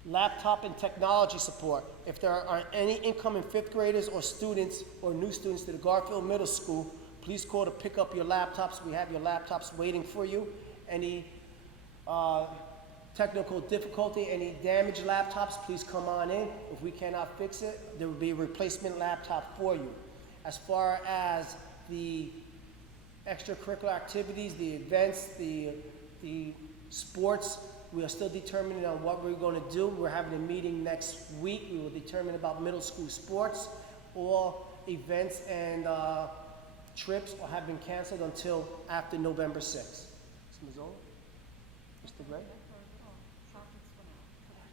Laptop and technology support. If there are any incoming fifth graders or students or new students to the Garfield Middle School, please call to pick up your laptops. We have your laptops waiting for you. Any technical difficulty, any damaged laptops, please come on in. If we cannot fix it, there will be a replacement laptop for you. As far as the extracurricular activities, the events, the sports, we are still determining on what we're going to do. We're having a meeting next week. We will determine about middle school sports. All events and trips have been canceled until after November 6th. Ms. Mazzola? Mr. Gray?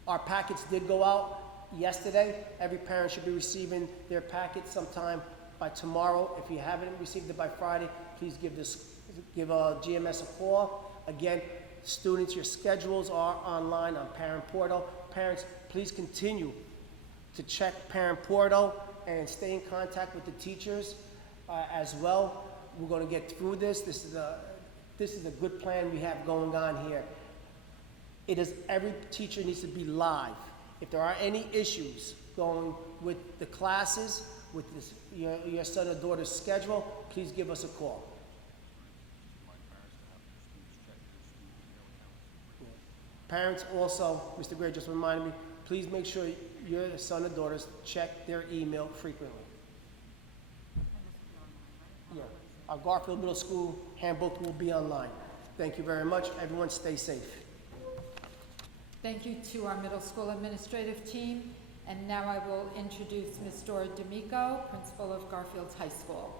Our packets did go out yesterday. Every parent should be receiving their packet sometime by tomorrow. If you haven't received it by Friday, please give GMS a call. Again, students, your schedules are online on Parent Portal. Parents, please continue to check Parent Portal and stay in contact with the teachers as well. We're going to get through this. This is a good plan we have going on here. Every teacher needs to be live. If there are any issues going with the classes, with your son or daughter's schedule, please give us a call. Parents also, Mr. Gray just reminded me, please make sure your son or daughters check their email frequently. Yeah. Our Garfield Middle School handbook will be online. Thank you very much. Everyone stay safe. Thank you to our middle school administrative team. And now I will introduce Ms. Dora D'Amico, principal of Garfield High School.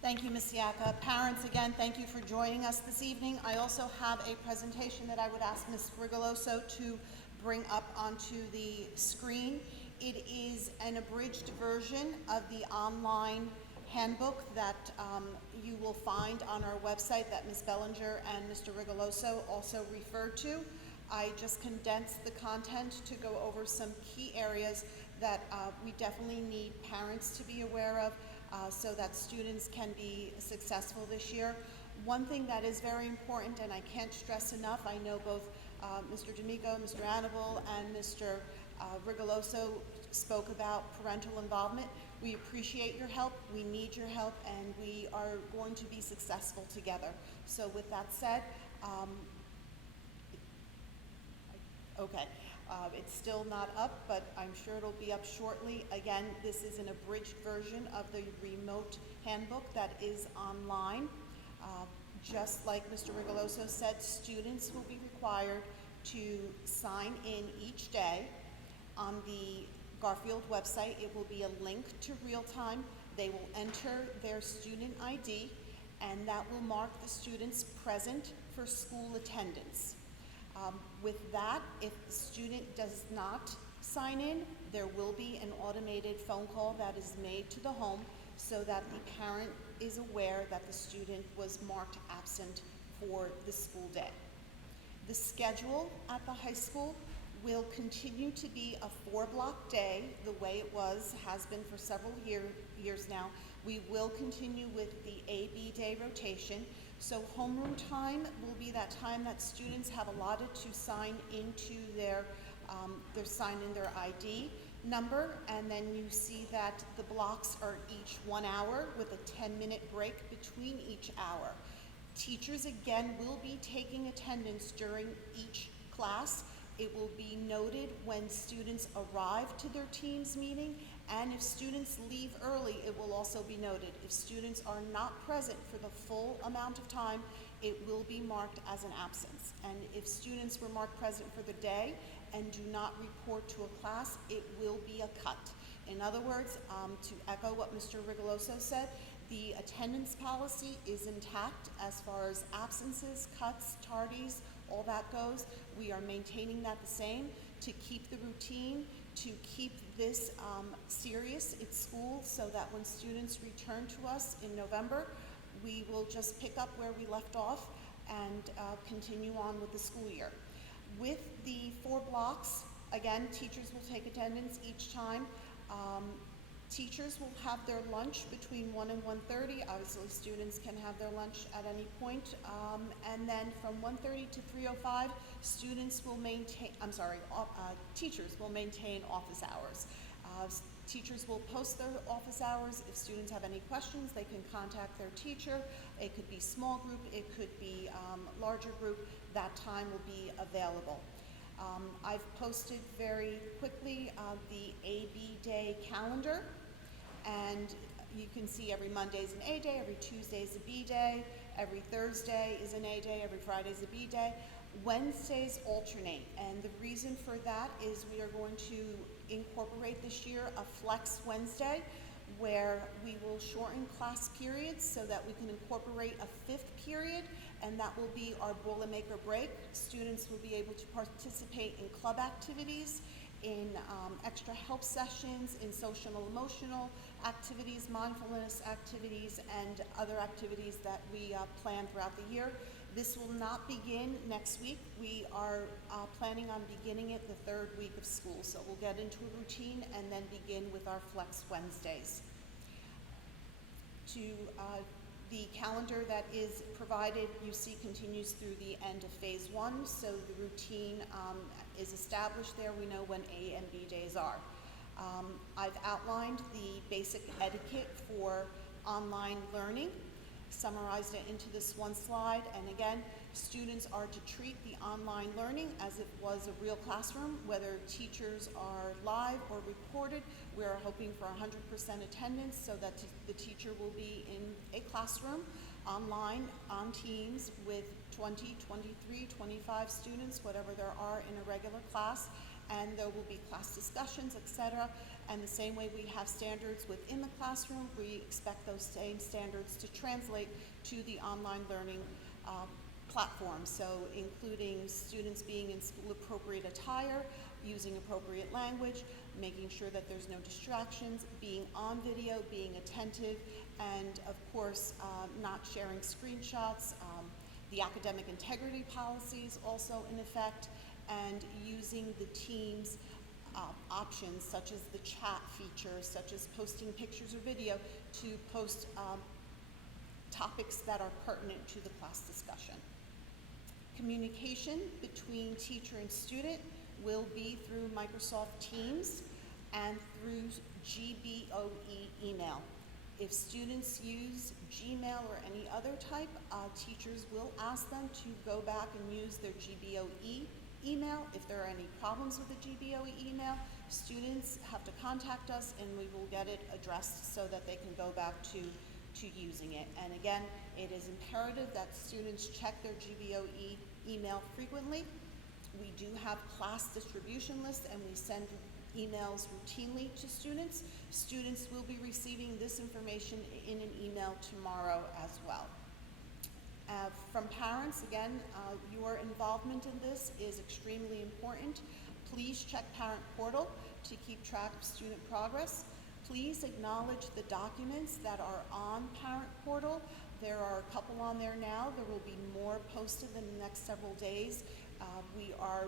Thank you, Ms. Siaka. Parents, again, thank you for joining us this evening. I also have a presentation that I would ask Ms. Frigoloso to bring up onto the screen. It is an abridged version of the online handbook that you will find on our website that Ms. Bellinger and Mr. Rigoloso also referred to. I just condensed the content to go over some key areas that we definitely need parents to be aware of so that students can be successful this year. One thing that is very important, and I can't stress enough, I know both Mr. D'Amico, Mr. Annable, and Mr. Rigoloso spoke about parental involvement. We appreciate your help, we need your help, and we are going to be successful together. So with that said, okay, it's still not up, but I'm sure it'll be up shortly. Again, this is an abridged version of the remote handbook that is online. Just like Mr. Rigoloso said, students will be required to sign in each day. On the Garfield website, it will be a link to real time. They will enter their student ID, and that will mark the students present for school attendance. With that, if the student does not sign in, there will be an automated phone call that is made to the home so that the parent is aware that the student was marked absent for the school day. The schedule at the high school will continue to be a 4-block day the way it has been for several years now. We will continue with the A-B day rotation. So homeroom time will be that time that students have allotted to sign into their ID number, and then you see that the blocks are each 1 hour with a 10-minute break between each hour. Teachers again will be taking attendance during each class. It will be noted when students arrive to their team's meeting, and if students leave early, it will also be noted. If students are not present for the full amount of time, it will be marked as an absence. And if students were marked present for the day and do not report to a class, it will be a cut. In other words, to echo what Mr. Rigoloso said, the attendance policy is intact as far as absences, cuts, tardies, all that goes. We are maintaining that the same to keep the routine, to keep this serious at school so that when students return to us in November, we will just pick up where we left off and continue on with the school year. With the 4 blocks, again, teachers will take attendance each time. Teachers will have their lunch between 1 and 1:30. Obviously, students can have their lunch at any point. And then from 1:30 to 3:05, teachers will maintain office hours. Teachers will post their office hours. If students have any questions, they can contact their teacher. It could be small group, it could be larger group. That time will be available. I've posted very quickly the A-B day calendar, and you can see every Monday is an A day, every Tuesday is a B day, every Thursday is an A day, every Friday is a B day. Wednesdays alternate, and the reason for that is we are going to incorporate this year a flex Wednesday where we will shorten class periods so that we can incorporate a 5th period, and that will be our Boilermaker break. Students will be able to participate in club activities, in extra help sessions, in social and emotional activities, mindfulness activities, and other activities that we plan throughout the year. This will not begin next week. We are planning on beginning it the 3rd week of school. So we'll get into a routine and then begin with our Flex Wednesdays. The calendar that is provided, you see, continues through the end of phase 1. So the routine is established there. We know when A and B days are. I've outlined the basic etiquette for online learning, summarized it into this one slide, and again, students are to treat the online learning as it was a real classroom, whether teachers are live or recorded. We're hoping for 100% attendance so that the teacher will be in a classroom online on Teams with 20, 23, 25 students, whatever there are in a regular class, and there will be class discussions, etc. And the same way we have standards within the classroom, we expect those same standards to translate to the online learning platform. So including students being in school appropriate attire, using appropriate language, making sure that there's no distractions, being on video, being attentive, and of course, not sharing screenshots. The academic integrity policy is also in effect, and using the team's options such as the chat feature, such as posting pictures or video to post topics that are pertinent to the class discussion. Communication between teacher and student will be through Microsoft Teams and through GBOE email. If students use Gmail or any other type, teachers will ask them to go back and use their GBOE email. If there are any problems with the GBOE email, students have to contact us and we will get it addressed so that they can go back to using it. And again, it is imperative that students check their GBOE email frequently. We do have class distribution lists and we send emails routinely to students. Students will be receiving this information in an email tomorrow as well. From parents, again, your involvement in this is extremely important. Please check Parent Portal to keep track of student progress. Please acknowledge the documents that are on Parent Portal. There are a couple on there now. There will be more posted in the next several days. We are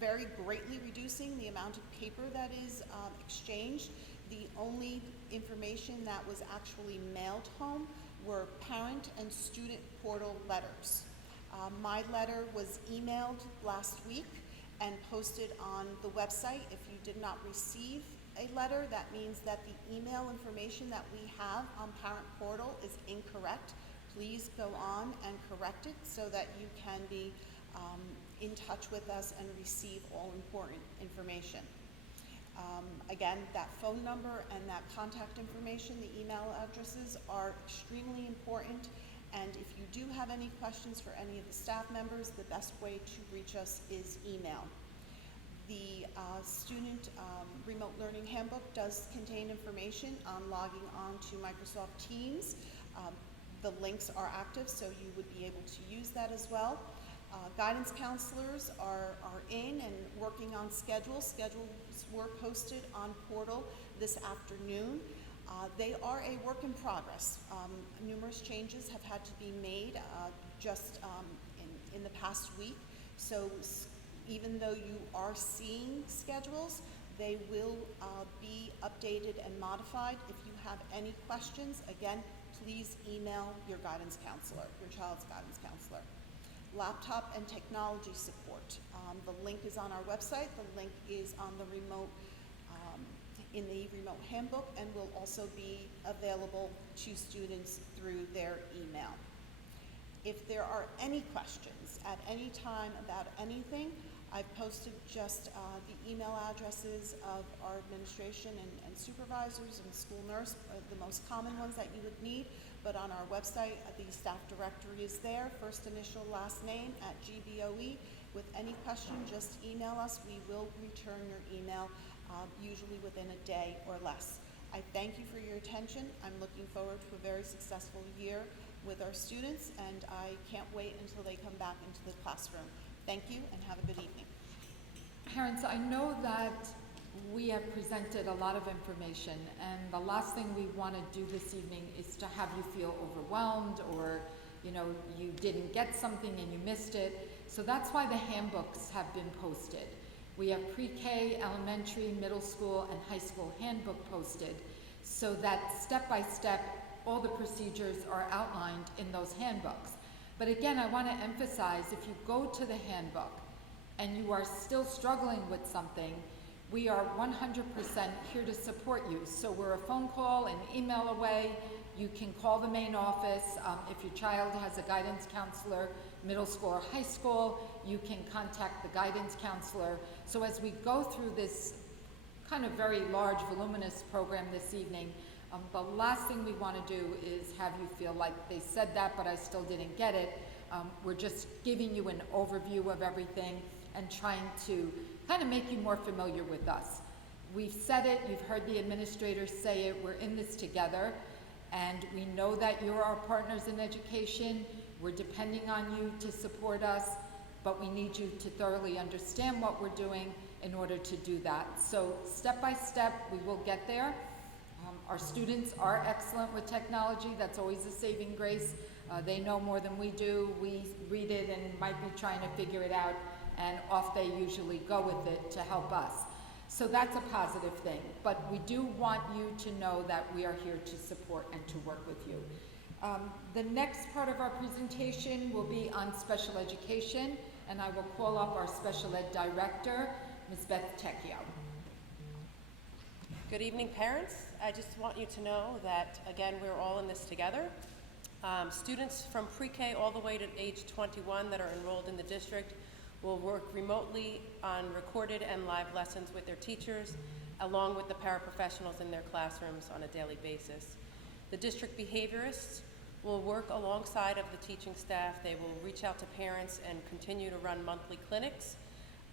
very greatly reducing the amount of paper that is exchanged. The only information that was actually mailed home were parent and student portal letters. My letter was emailed last week and posted on the website. If you did not receive a letter, that means that the email information that we have on Parent Portal is incorrect. Please go on and correct it so that you can be in touch with us and receive all important information. Again, that phone number and that contact information, the email addresses are extremely important. And if you do have any questions for any of the staff members, the best way to reach us is email. The student remote learning handbook does contain information on logging on to Microsoft Teams. The links are active, so you would be able to use that as well. Guidance counselors are in and working on schedules. Schedules were posted on Portal this afternoon. They are a work in progress. Numerous changes have had to be made just in the past week. So even though you are seeing schedules, they will be updated and modified. If you have any questions, again, please email your guidance counselor, your child's guidance counselor. Laptop and technology support. The link is on our website. The link is on the remote, in the remote handbook, and will also be available to students through their email. If there are any questions at any time about anything, I've posted just the email addresses of our administration and supervisors and school nurse, the most common ones that you would need. But on our website, the staff directory is there, first initial, last name at GBOE. With any question, just email us. We will return your email, usually within a day or less. I thank you for your attention. I'm looking forward to a very successful year with our students, and I can't wait until they come back into the classroom. Thank you, and have a good evening. Parents, I know that we have presented a lot of information, and the last thing we want to do this evening is to have you feel overwhelmed or, you didn't get something and you missed it. So that's why the handbooks have been posted. We have pre-K, elementary, middle school, and high school handbook posted so that step by step, all the procedures are outlined in those handbooks. But again, I want to emphasize, if you go to the handbook and you are still struggling with something, we are 100% here to support you. So we're a phone call and email away. You can call the main office. If your child has a guidance counselor, middle school or high school, you can contact the guidance counselor. So as we go through this kind of very large, voluminous program this evening, the last thing we want to do is have you feel like they said that, but I still didn't get it. We're just giving you an overview of everything and trying to kind of make you more familiar with us. We've said it, you've heard the administrators say it, we're in this together, and we know that you're our partners in education. We're depending on you to support us, but we need you to thoroughly understand what we're doing in order to do that. So step by step, we will get there. Our students are excellent with technology. That's always a saving grace. They know more than we do. We read it and might be trying to figure it out, and off they usually go with it to help us. So that's a positive thing. But we do want you to know that we are here to support and to work with you. The next part of our presentation will be on special education, and I will call up our special ed director, Ms. Beth Tecchio. Good evening, parents. I just want you to know that, again, we're all in this together. Students from pre-K all the way to age 21 that are enrolled in the district will work remotely on recorded and live lessons with their teachers, along with the paraprofessionals in their classrooms on a daily basis. The district behaviorists will work alongside of the teaching staff. They will reach out to parents and continue to run monthly clinics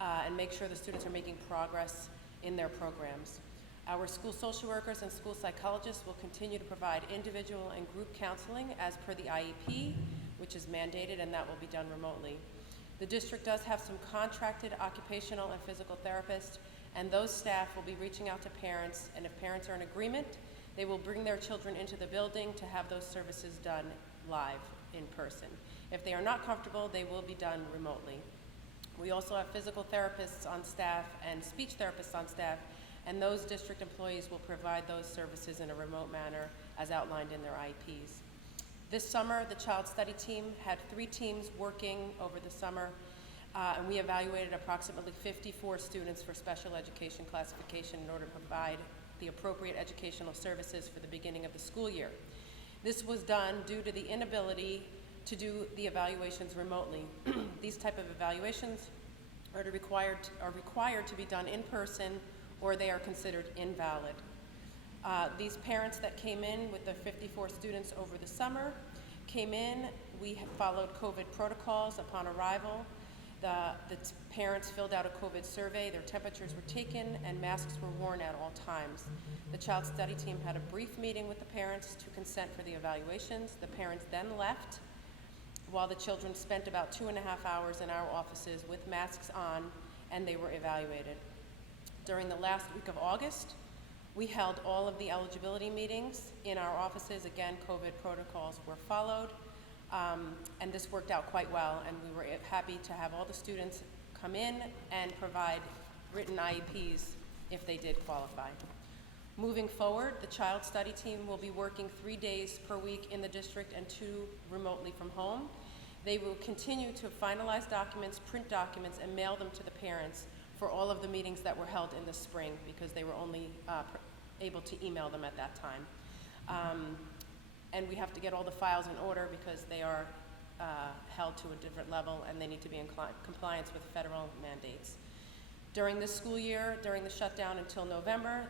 and make sure the students are making progress in their programs. Our school social workers and school psychologists will continue to provide individual and group counseling as per the IEP, which is mandated, and that will be done remotely. The district does have some contracted occupational and physical therapists, and those staff will be reaching out to parents, and if parents are in agreement, they will bring their children into the building to have those services done live in person. If they are not comfortable, they will be done remotely. We also have physical therapists on staff and speech therapists on staff, and those district employees will provide those services in a remote manner as outlined in their IEPs. This summer, the Child Study Team had 3 teams working over the summer, and we evaluated approximately 54 students for special education classification in order to provide the appropriate educational services for the beginning of the school year. This was done due to the inability to do the evaluations remotely. These type of evaluations are required to be done in person, or they are considered invalid. These parents that came in with the 54 students over the summer came in. We followed COVID protocols upon arrival. The parents filled out a COVID survey, their temperatures were taken, and masks were worn at all times. The Child Study Team had a brief meeting with the parents to consent for the evaluations. The parents then left, while the children spent about 2.5 hours in our offices with masks on, and they were evaluated. During the last week of August, we held all of the eligibility meetings in our offices. Again, COVID protocols were followed, and this worked out quite well, and we were happy to have all the students come in and provide written IEPs if they did qualify. Moving forward, the Child Study Team will be working 3 days per week in the district and 2 remotely from home. They will continue to finalize documents, print documents, and mail them to the parents for all of the meetings that were held in the spring, because they were only able to email them at that time. And we have to get all the files in order because they are held to a different level and they need to be in compliance with federal mandates. During this school year, during the shutdown until November,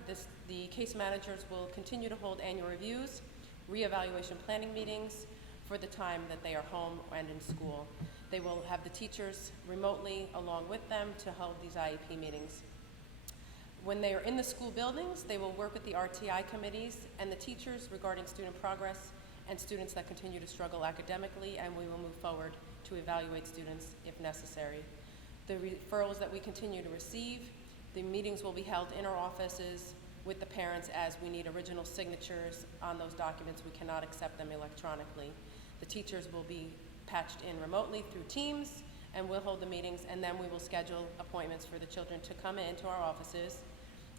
the case managers will continue to hold annual reviews, reevaluation planning meetings for the time that they are home and in school. They will have the teachers remotely along with them to hold these IEP meetings. When they are in the school buildings, they will work with the RTI committees and the teachers regarding student progress and students that continue to struggle academically, and we will move forward to evaluate students if necessary. The referrals that we continue to receive, the meetings will be held in our offices with the parents as we need original signatures on those documents. We cannot accept them electronically. The teachers will be patched in remotely through Teams, and we'll hold the meetings, and then we will schedule appointments for the children to come into our offices,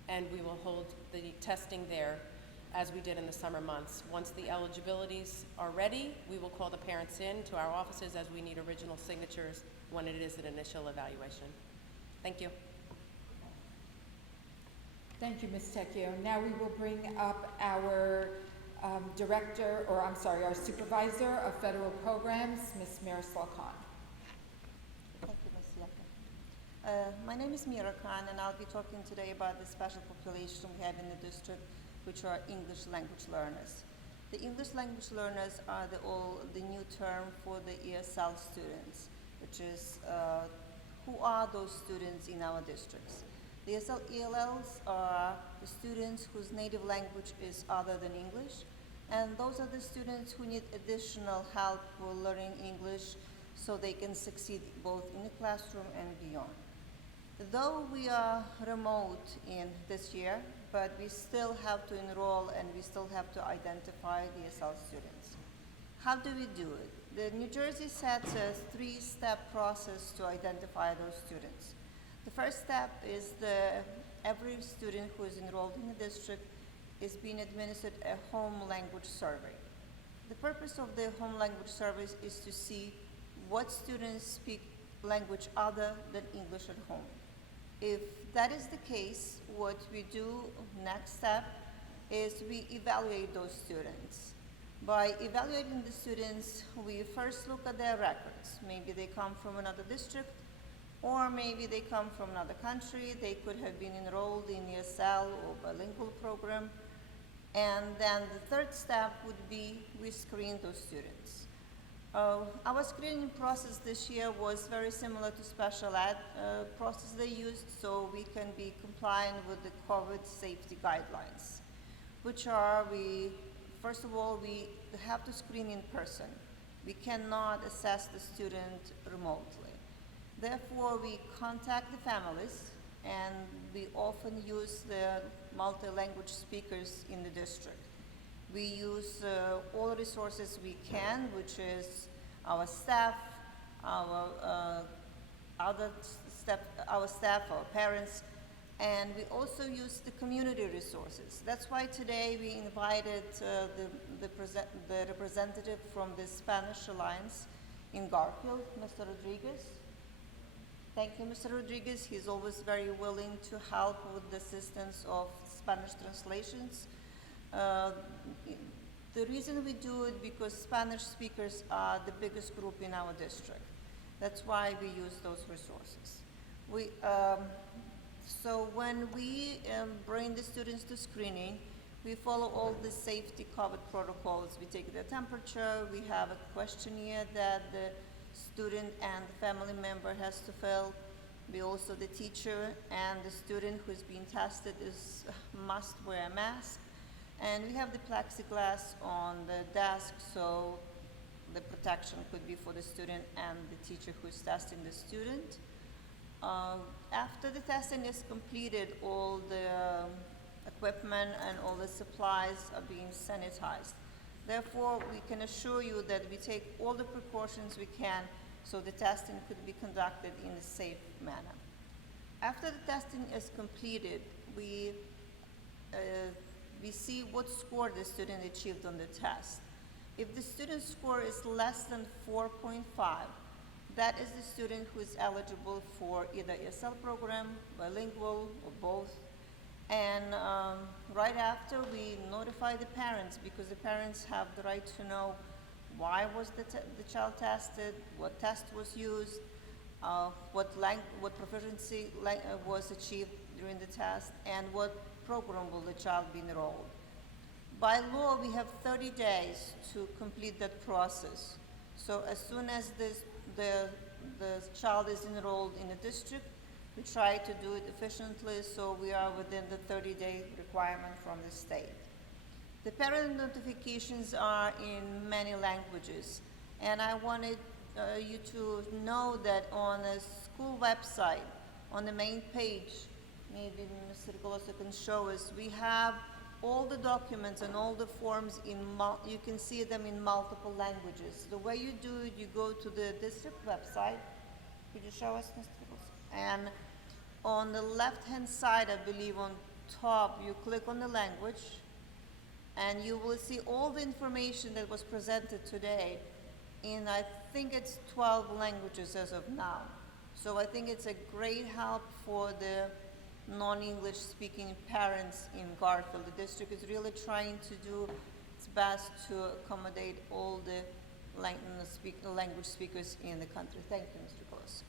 and we will hold the testing there as we did in the summer months. Once the eligibilities are ready, we will call the parents in to our offices as we need original signatures when it is an initial evaluation. Thank you. Thank you, Ms. Tecchio. Now we will bring up our our supervisor of federal programs, Ms. Miroslav Khan. Thank you, Ms. Yaka. My name is Mira Khan, and I'll be talking today about the special population we have in the district, which are English language learners. The English language learners are the new term for the ESL students, which is who are those students in our districts. The ELLs are the students whose native language is other than English, and those are the students who need additional help with learning English so they can succeed both in the classroom and beyond. Though we are remote in this year, but we still have to enroll and we still have to identify the ESL students. How do we do it? The New Jersey sets a three-step process to identify those students. The first step is every student who is enrolled in the district is being administered a home language survey. The purpose of the home language survey is to see what students speak language other than English at home. If that is the case, what we do next step is we evaluate those students. By evaluating the students, we first look at their records. Maybe they come from another district, or maybe they come from another country. They could have been enrolled in ESL or bilingual program. And then the third step would be we screen those students. Our screening process this year was very similar to special ed process they used, so we can be compliant with the COVID safety guidelines, which are first of all, we have to screen in person. We cannot assess the student remotely. Therefore, we contact the families, and we often use the multi-language speakers in the district. We use all resources we can, which is our staff, our our parents, and we also use the community resources. That's why today we invited the representative from the Spanish Alliance in Garfield, Mr. Rodriguez. Thank you, Mr. Rodriguez. He's always very willing to help with the assistance of Spanish translations. The reason we do it because Spanish speakers are the biggest group in our district. That's why we use those resources. So when we bring the students to screening, we follow all the safety COVID protocols. We take their temperature, we have a questionnaire that the student and the family member has to fill. We also, the teacher and the student who's being tested must wear a mask. And we have the plexiglass on the desk, so the protection could be for the student and the teacher who's testing the student. After the testing is completed, all the equipment and all the supplies are being sanitized. Therefore, we can assure you that we take all the precautions we can so the testing could be conducted in a safe manner. After the testing is completed, we see what score the student achieved on the test. If the student score is less than 4.5, that is the student who is eligible for either ESL program, bilingual, or both. And right after, we notify the parents, because the parents have the right to know why was the child tested, what test was used, what proficiency was achieved during the test, and what program will the child be enrolled. By law, we have 30 days to complete that process. So as soon as the child is enrolled in a district, we try to do it efficiently, so we are within the 30-day requirement from the state. The parent notifications are in many languages, and I wanted you to know that on a school website, on the main page, maybe Mr. Goloso can show us, we have all the documents and all the forms you can see them in multiple languages. The way you do it, you go to the district website. Could you show us, Mr. Goloso? And on the left-hand side, I believe on top, you click on the language, and you will see all the information that was presented today in, I think it's 12 languages as of now. So I think it's a great help for the non-English speaking parents in Garfield. The district is really trying to do its best to accommodate all the language speakers in the country. Thank you, Mr. Goloso.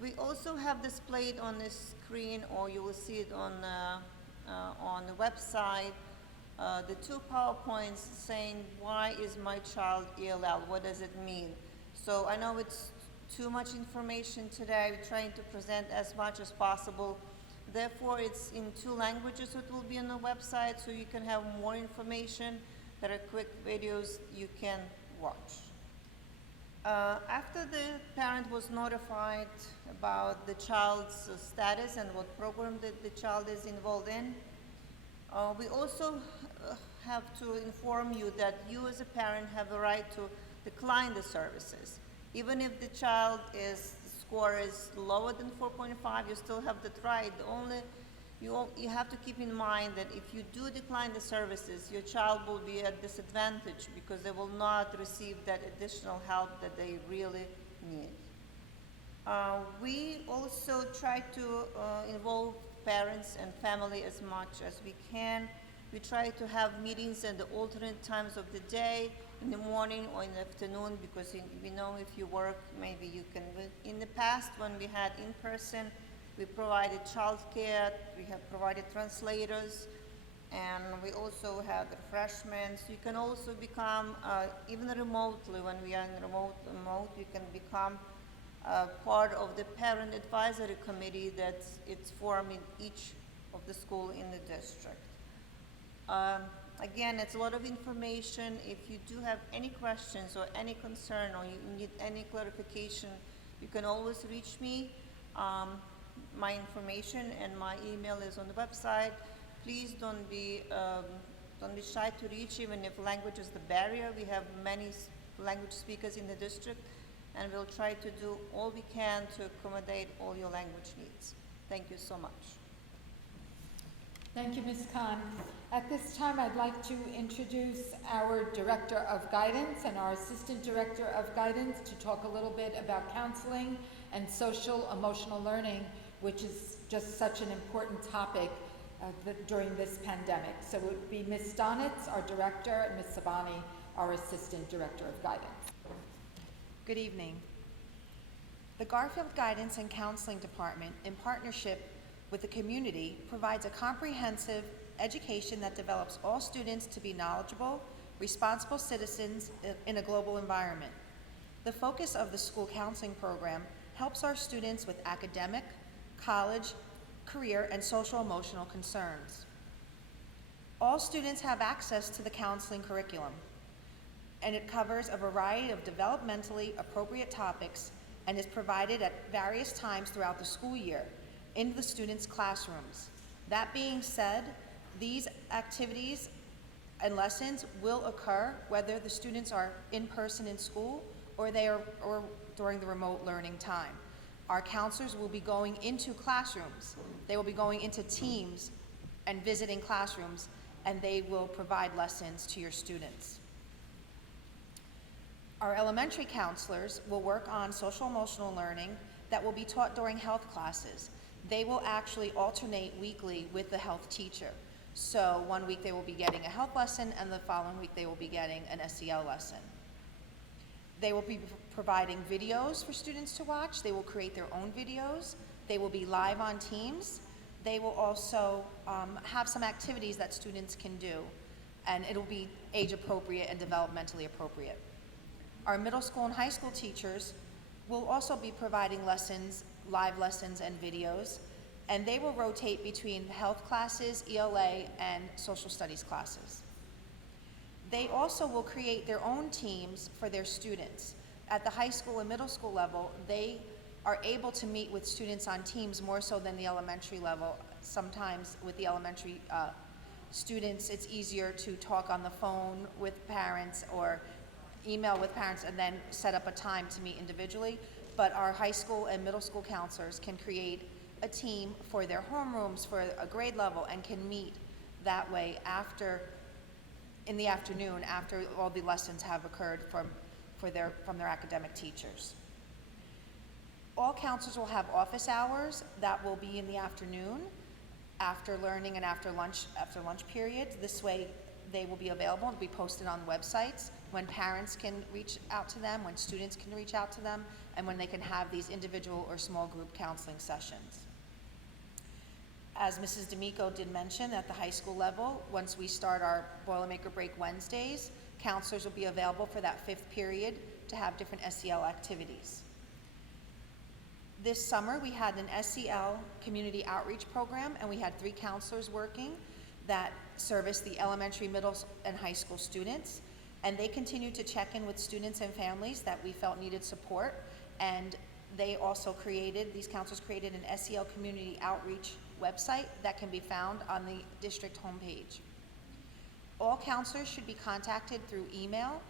We also have displayed on the screen, or you will see it on the website, the 2 PowerPoints saying, why is my child ELL? What does it mean? So I know it's too much information today. We're trying to present as much as possible. Therefore, it's in 2 languages, so it will be on the website, so you can have more information. There are quick videos you can watch. After the parent was notified about the child's status and what program that the child is involved in, we also have to inform you that you as a parent have a right to decline the services. Even if the score is lower than 4.5, you still have that right. You have to keep in mind that if you do decline the services, your child will be at disadvantage because they will not receive that additional help that they really need. We also try to involve parents and family as much as we can. We try to have meetings at the alternate times of the day, in the morning or in the afternoon, because we know if you work, maybe you can. In the past, when we had in-person, we provided childcare, we have provided translators, and we also had refreshments. You can also become, even remotely, when we are in remote, you can become part of the parent advisory committee it's formed in each of the school in the district. Again, it's a lot of information. If you do have any questions or any concern or you need any clarification, you can always reach me. My information and my email is on the website. Please don't be shy to reach, even if language is the barrier. We have many language speakers in the district, and we'll try to do all we can to accommodate all your language needs. Thank you so much. Thank you, Ms. Khan. At this time, I'd like to introduce our Director of Guidance and our Assistant Director of Guidance to talk a little bit about counseling and social emotional learning, which is just such an important topic during this pandemic. So it would be Ms. Donitz, our Director, and Ms. Sabani, our Assistant Director of Guidance. Good evening. The Garfield Guidance and Counseling Department, in partnership with the community, provides a comprehensive education that develops all students to be knowledgeable, responsible citizens in a global environment. The focus of the school counseling program helps our students with academic, college, career, and social emotional concerns. All students have access to the counseling curriculum, and it covers a variety of developmentally appropriate topics and is provided at various times throughout the school year in the students' classrooms. That being said, these activities and lessons will occur whether the students are in person in school or during the remote learning time. Our counselors will be going into classrooms. They will be going into teams and visiting classrooms, and they will provide lessons to your students. Our elementary counselors will work on social emotional learning that will be taught during health classes. They will actually alternate weekly with the health teacher. So one week they will be getting a health lesson, and the following week they will be getting an SEL lesson. They will be providing videos for students to watch. They will create their own videos. They will be live on Teams. They will also have some activities that students can do, and it'll be age appropriate and developmentally appropriate. Our middle school and high school teachers will also be providing lessons, live lessons and videos, and they will rotate between health classes, ELA, and social studies classes. They also will create their own teams for their students. At the high school and middle school level, they are able to meet with students on teams more so than the elementary level. Sometimes with the elementary students, it's easier to talk on the phone with parents or email with parents and then set up a time to meet individually. But our high school and middle school counselors can create a team for their homerooms for a grade level and can meet that way in the afternoon after all the lessons have occurred from their academic teachers. All counselors will have office hours that will be in the afternoon after learning and after lunch periods. This way they will be available to be posted on websites when parents can reach out to them, when students can reach out to them, and when they can have these individual or small group counseling sessions. As Mrs. D'Amico did mention, at the high school level, once we start our Boilermaker Break Wednesdays, counselors will be available for that 5th period to have different SEL activities. This summer, we had an SEL community outreach program, and we had 3 counselors working that service the elementary, middle, and high school students. And they continue to check in with students and families that we felt needed support. And they also created, these counselors created an SEL community outreach website that can be found on the district homepage. All counselors should be contacted through email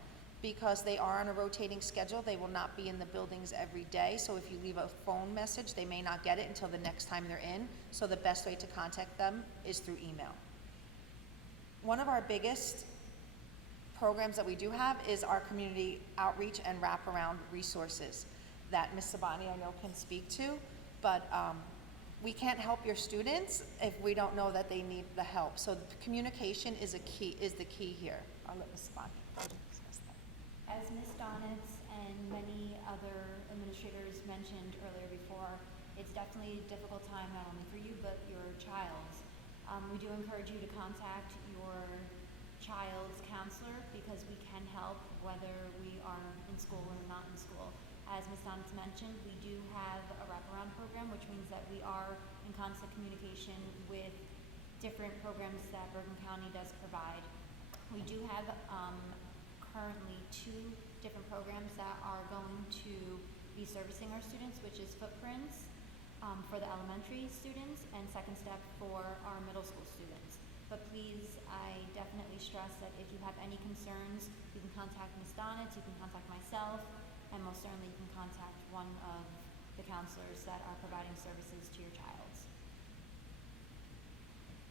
because they are on a rotating schedule. They will not be in the buildings every day. So if you leave a phone message, they may not get it until the next time they're in. So the best way to contact them is through email. One of our biggest programs that we do have is our community outreach and wraparound resources that Ms. Sabani, I know, can speak to, but we can't help your students if we don't know that they need the help. So communication is the key here. I'll let Ms. Sabani discuss that. As Ms. Donitz and many other administrators mentioned earlier before, it's definitely a difficult time not only for you but your child's. We do encourage you to contact your child's counselor because we can help whether we are in school or not in school. As Ms. Donitz mentioned, we do have a wraparound program, which means that we are in constant communication with different programs that Bergen County does provide. We do have currently 2 different programs that are going to be servicing our students, which is Footprints for the elementary students and Second Step for our middle school students. But please, I definitely stress that if you have any concerns, you can contact Ms. Donitz, you can contact myself, and most certainly you can contact one of the counselors that are providing services to your child.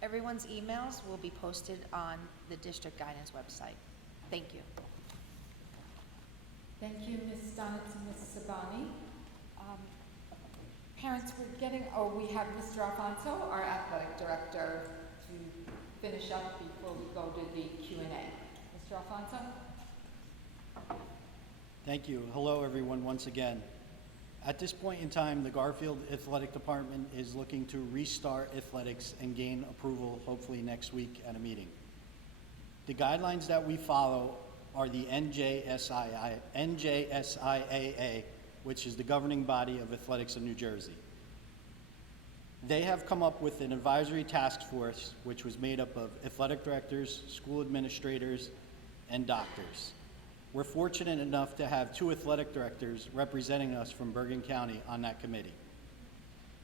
Everyone's emails will be posted on the district guidance website. Thank you. Thank you, Ms. Donitz and Ms. Sabani. Parents, we have Mr. Alfonso, our athletic director, to finish up before we go to the Q&A. Mr. Alfonso? Thank you. Hello, everyone, once again. At this point in time, the Garfield Athletic Department is looking to restart athletics and gain approval hopefully next week at a meeting. The guidelines that we follow are the NJSIAA, which is the governing body of athletics in New Jersey. They have come up with an advisory task force, which was made up of athletic directors, school administrators, and doctors. We're fortunate enough to have 2 athletic directors representing us from Bergen County on that committee.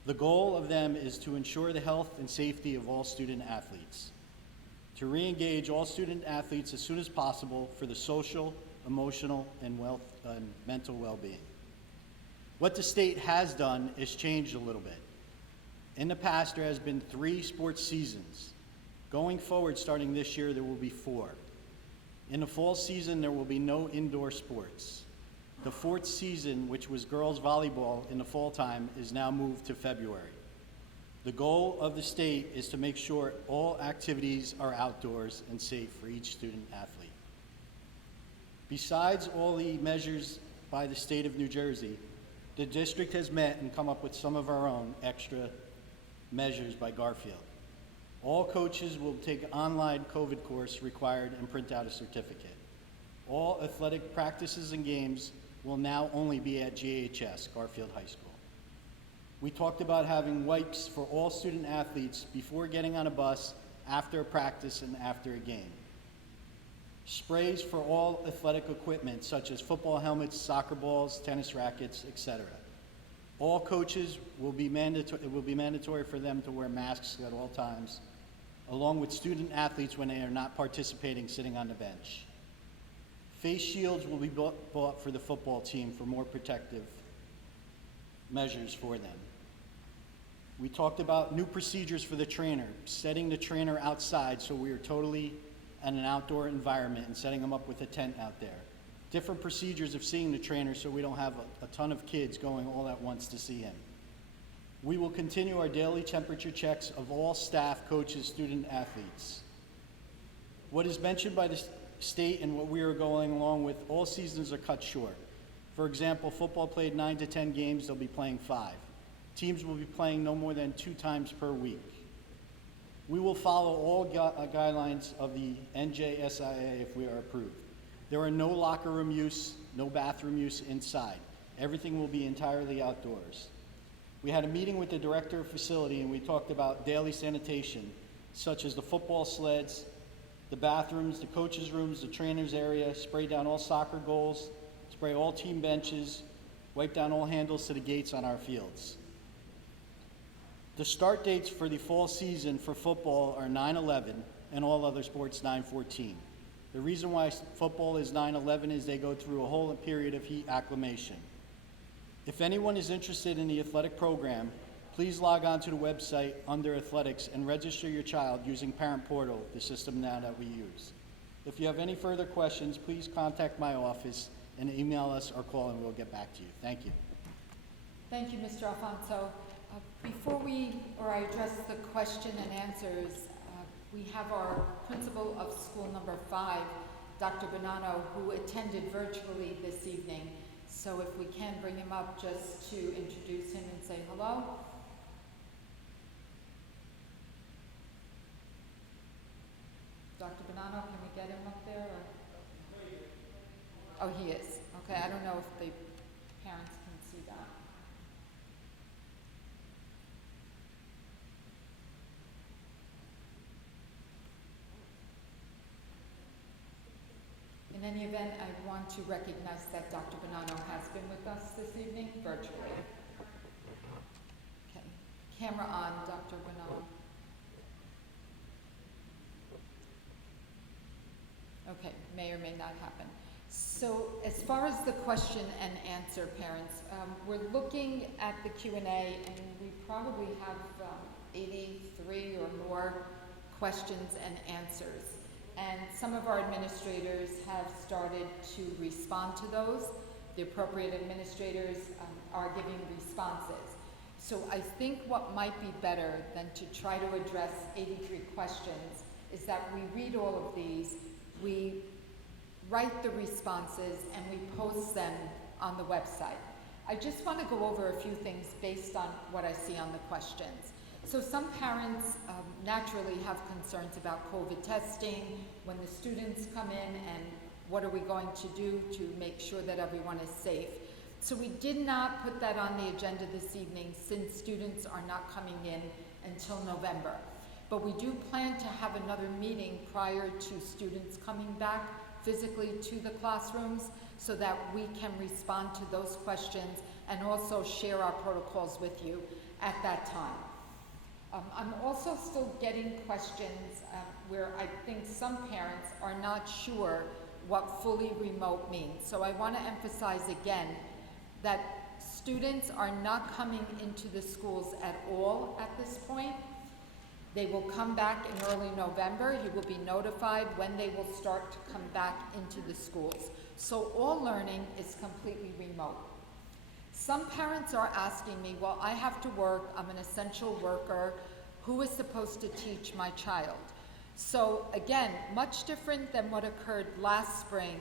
The goal of them is to ensure the health and safety of all student athletes, to re-engage all student athletes as soon as possible for the social, emotional, and mental well-being. What the state has done is changed a little bit. In the past, there has been 3 sports seasons. Going forward, starting this year, there will be 4. In the fall season, there will be no indoor sports. The 4th season, which was girls volleyball in the fall time, is now moved to February. The goal of the state is to make sure all activities are outdoors and safe for each student athlete. Besides all the measures by the state of New Jersey, the district has met and come up with some of our own extra measures by Garfield. All coaches will take an online COVID course required and print out a certificate. All athletic practices and games will now only be at GHS, Garfield High School. We talked about having wipes for all student athletes before getting on a bus, after a practice, and after a game. Sprays for all athletic equipment, such as football helmets, soccer balls, tennis rackets, etc. All coaches it will be mandatory for them to wear masks at all times, along with student athletes when they are not participating sitting on the bench. Face shields will be bought for the football team for more protective measures for them. We talked about new procedures for the trainer, setting the trainer outside so we are totally in an outdoor environment and setting them up with a tent out there. Different procedures of seeing the trainer so we don't have a ton of kids going all at once to see him. We will continue our daily temperature checks of all staff, coaches, student athletes. What is mentioned by the state and what we are going along with, all seasons are cut short. For example, football played 9 to 10 games, they'll be playing 5. Teams will be playing no more than 2 times per week. We will follow all guidelines of the NJSIA if we are approved. There are no locker room use, no bathroom use inside. Everything will be entirely outdoors. We had a meeting with the director of facility and we talked about daily sanitation, such as the football sleds, the bathrooms, the coaches' rooms, the trainers' area, spray down all soccer goals, spray all team benches, wipe down all handles to the gates on our fields. The start dates for the fall season for football are 9/11 and all other sports 9/14. The reason why football is 9/11 is they go through a whole period of heat acclimation. If anyone is interested in the athletic program, please log on to the website under athletics and register your child using Parent Portal, the system now that we use. If you have any further questions, please contact my office and email us or call and we'll get back to you. Thank you. Thank you, Mr. Alfonso. Before I address the question and answers, we have our principal of school number 5, Dr. Bonanno, who attended virtually this evening. So if we can bring him up just to introduce him and say hello. Dr. Bonanno, can we get him up there? Or? Oh, he is. Okay, I don't know if the parents can see that. In any event, I want to recognize that Dr. Bonanno has been with us this evening, virtually. Okay, camera on, Dr. Bonanno. Okay, may or may not happen. So as far as the question and answer, parents, we're looking at the Q&A and we probably have 83 or more questions and answers. And some of our administrators have started to respond to those. The appropriate administrators are giving responses. So I think what might be better than to try to address 83 questions is that we read all of these, we write the responses, and we post them on the website. I just want to go over a few things based on what I see on the questions. So some parents naturally have concerns about COVID testing, when the students come in, and what are we going to do to make sure that everyone is safe. So we did not put that on the agenda this evening since students are not coming in until November. But we do plan to have another meeting prior to students coming back physically to the classrooms so that we can respond to those questions and also share our protocols with you at that time. I'm also still getting questions where I think some parents are not sure what fully remote means. So I want to emphasize again that students are not coming into the schools at all at this point. They will come back in early November. You will be notified when they will start to come back into the schools. So all learning is completely remote. Some parents are asking me, well, I have to work, I'm an essential worker, who is supposed to teach my child? So again, much different than what occurred last spring,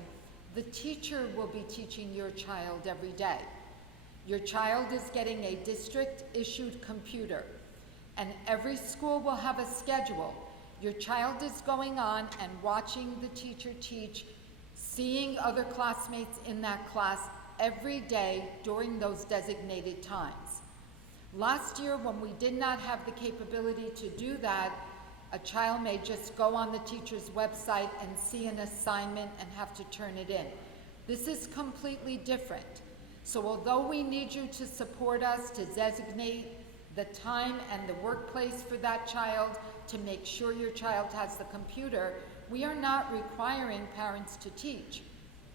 the teacher will be teaching your child every day. Your child is getting a district-issued computer, and every school will have a schedule. Your child is going on and watching the teacher teach, seeing other classmates in that class every day during those designated times. Last year, when we did not have the capability to do that, a child may just go on the teacher's website and see an assignment and have to turn it in. This is completely different. So although we need you to support us to designate the time and the workplace for that child to make sure your child has the computer, we are not requiring parents to teach.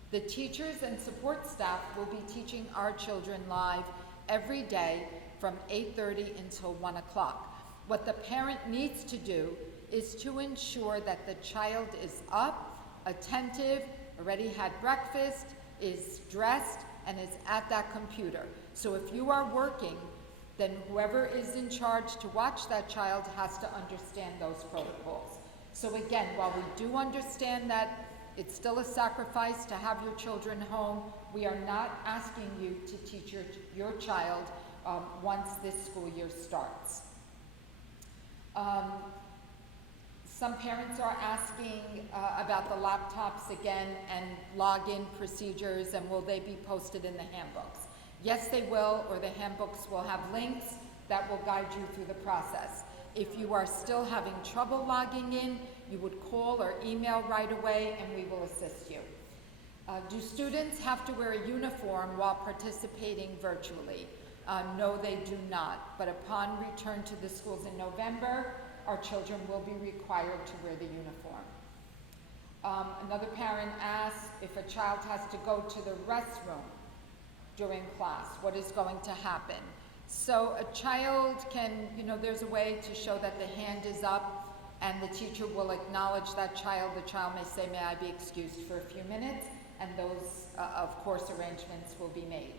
The teachers and support staff will be teaching our children live every day from 8:30 until 1 o'clock. What the parent needs to do is to ensure that the child is up, attentive, already had breakfast, is dressed, and is at that computer. So if you are working, then whoever is in charge to watch that child has to understand those protocols. So again, while we do understand that it's still a sacrifice to have your children home, we are not asking you to teach your child once this school year starts. Some parents are asking about the laptops again and login procedures, and will they be posted in the handbooks? Yes, they will, or the handbooks will have links that will guide you through the process. If you are still having trouble logging in, you would call or email right away and we will assist you. Do students have to wear a uniform while participating virtually? No, they do not, but upon return to the schools in November, our children will be required to wear the uniform. Another parent asked if a child has to go to the restroom during class, what is going to happen? So a child can, there's a way to show that the hand is up and the teacher will acknowledge that child. The child may say, may I be excused for a few minutes? And those, of course, arrangements will be made.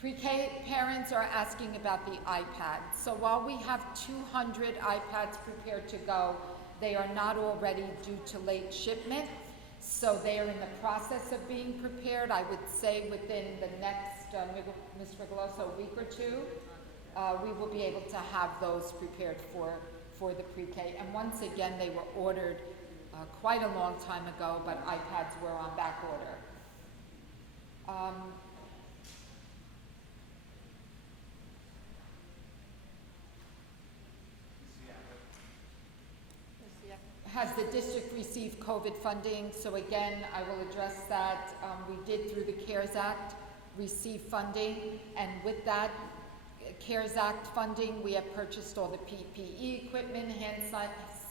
Pre-K parents are asking about the iPads. So while we have 200 iPads prepared to go, they are not all ready due to late shipment. So they are in the process of being prepared. I would say within the next, Ms. Rigoloso, a week or two, we will be able to have those prepared for the pre-K. And once again, they were ordered quite a long time ago, but iPads were on back order. Has the district received COVID funding? So again, I will address that. We did, through the CARES Act, receive funding, and with that CARES Act funding, we have purchased all the PPE equipment, hand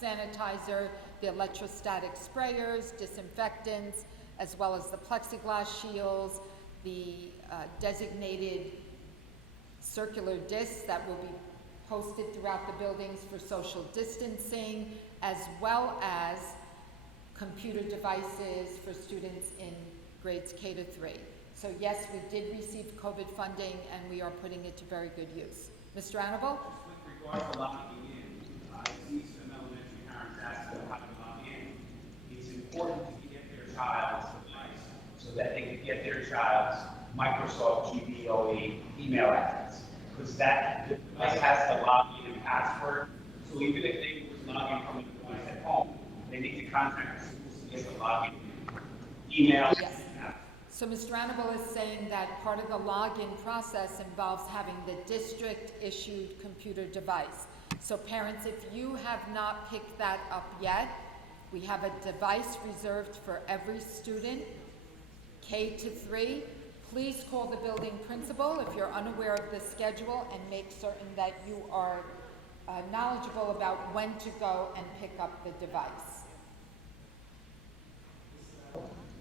sanitizer, the electrostatic sprayers, disinfectants, as well as the plexiglass shields, the designated circular discs that will be posted throughout the buildings for social distancing, as well as computer devices for students in grades K to 3. So yes, we did receive COVID funding and we are putting it to very good use. Mr. Annable? With regard to logging in, I see some elementary parents asking how to log in. It's important to get their child's device so that they can get their child's Microsoft GPOE email address. Because that device has the login and password. So even if they were logging from a device at home, they need to contact the schools to get the login email. Yes. So Mr. Annable is saying that part of the login process involves having the district-issued computer device. So parents, if you have not picked that up yet, we have a device reserved for every student, K to 3. Please call the building principal if you're unaware of the schedule and make certain that you are knowledgeable about when to go and pick up the device.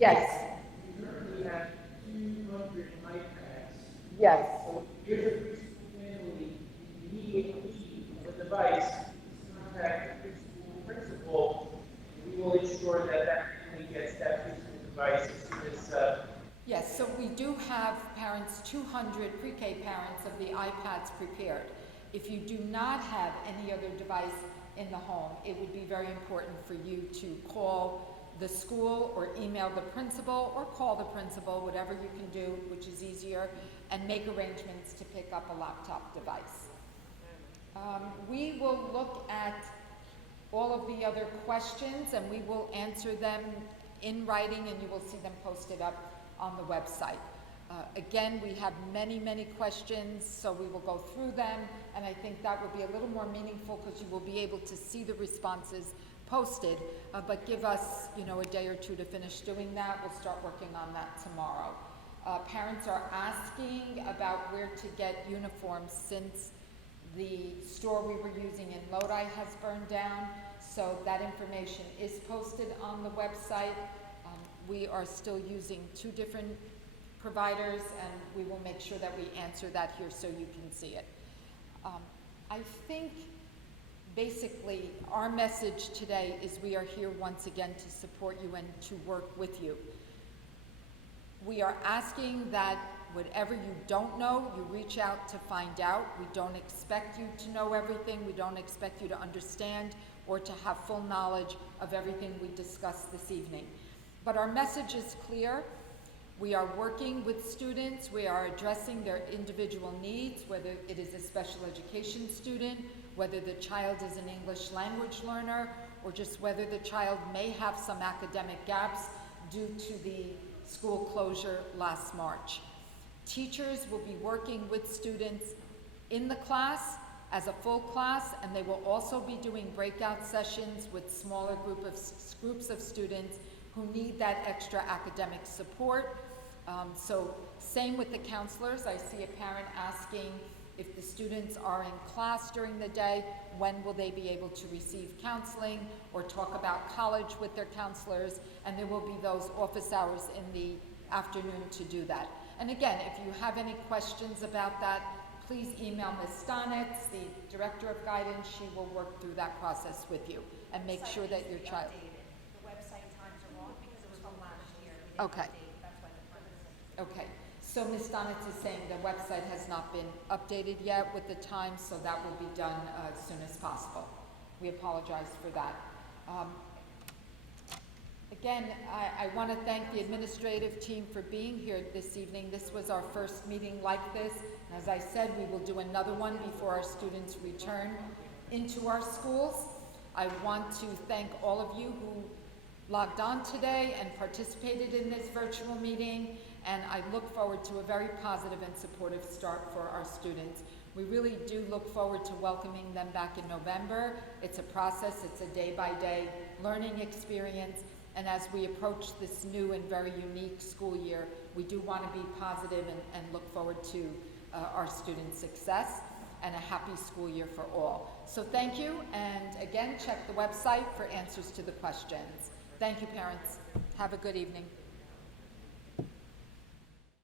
Yes. We currently have 200 iPads. Yes. So if you're a preschool family, you need a device, contact the preschool principal. We will ensure that that family gets that preschool device as soon as Yes, so we do have parents, 200 pre-K parents of the iPads prepared. If you do not have any other device in the home, it would be very important for you to call the school or email the principal or call the principal, whatever you can do, which is easier, and make arrangements to pick up a laptop device. We will look at all of the other questions and we will answer them in writing and you will see them posted up on the website. Again, we have many, many questions, so we will go through them, and I think that will be a little more meaningful because you will be able to see the responses posted, but give us, a day or two to finish doing that. We'll start working on that tomorrow. Parents are asking about where to get uniforms since the store we were using in Lodi has burned down, so that information is posted on the website. We are still using 2 different providers, and we will make sure that we answer that here so you can see it. I think basically our message today is we are here once again to support you and to work with you. We are asking that whatever you don't know, you reach out to find out. We don't expect you to know everything. We don't expect you to understand or to have full knowledge of everything we discussed this evening. But our message is clear. We are working with students. We are addressing their individual needs, whether it is a special education student, whether the child is an English language learner, or just whether the child may have some academic gaps due to the school closure last March. Teachers will be working with students in the class as a full class, and they will also be doing breakout sessions with smaller groups of students who need that extra academic support. So same with the counselors. I see a parent asking if the students are in class during the day, when will they be able to receive counseling or talk about college with their counselors, and there will be those office hours in the afternoon to do that. And again, if you have any questions about that, please email Ms. Stonitz, the Director of Guidance. She will work through that process with you and make sure that your child... The website times are wrong because it was from last year. Okay. Okay, so Ms. Stonitz is saying the website has not been updated yet with the times, so that will be done as soon as possible. We apologize for that. Again, I want to thank the administrative team for being here this evening. This was our first meeting like this. And as I said, we will do another one before our students return into our schools. I want to thank all of you who logged on today and participated in this virtual meeting, and I look forward to a very positive and supportive start for our students. We really do look forward to welcoming them back in November. It's a process, it's a day-by-day learning experience, and as we approach this new and very unique school year, we do want to be positive and look forward to our students' success and a happy school year for all. So thank you, and again, check the website for answers to the questions. Thank you, parents. Have a good evening.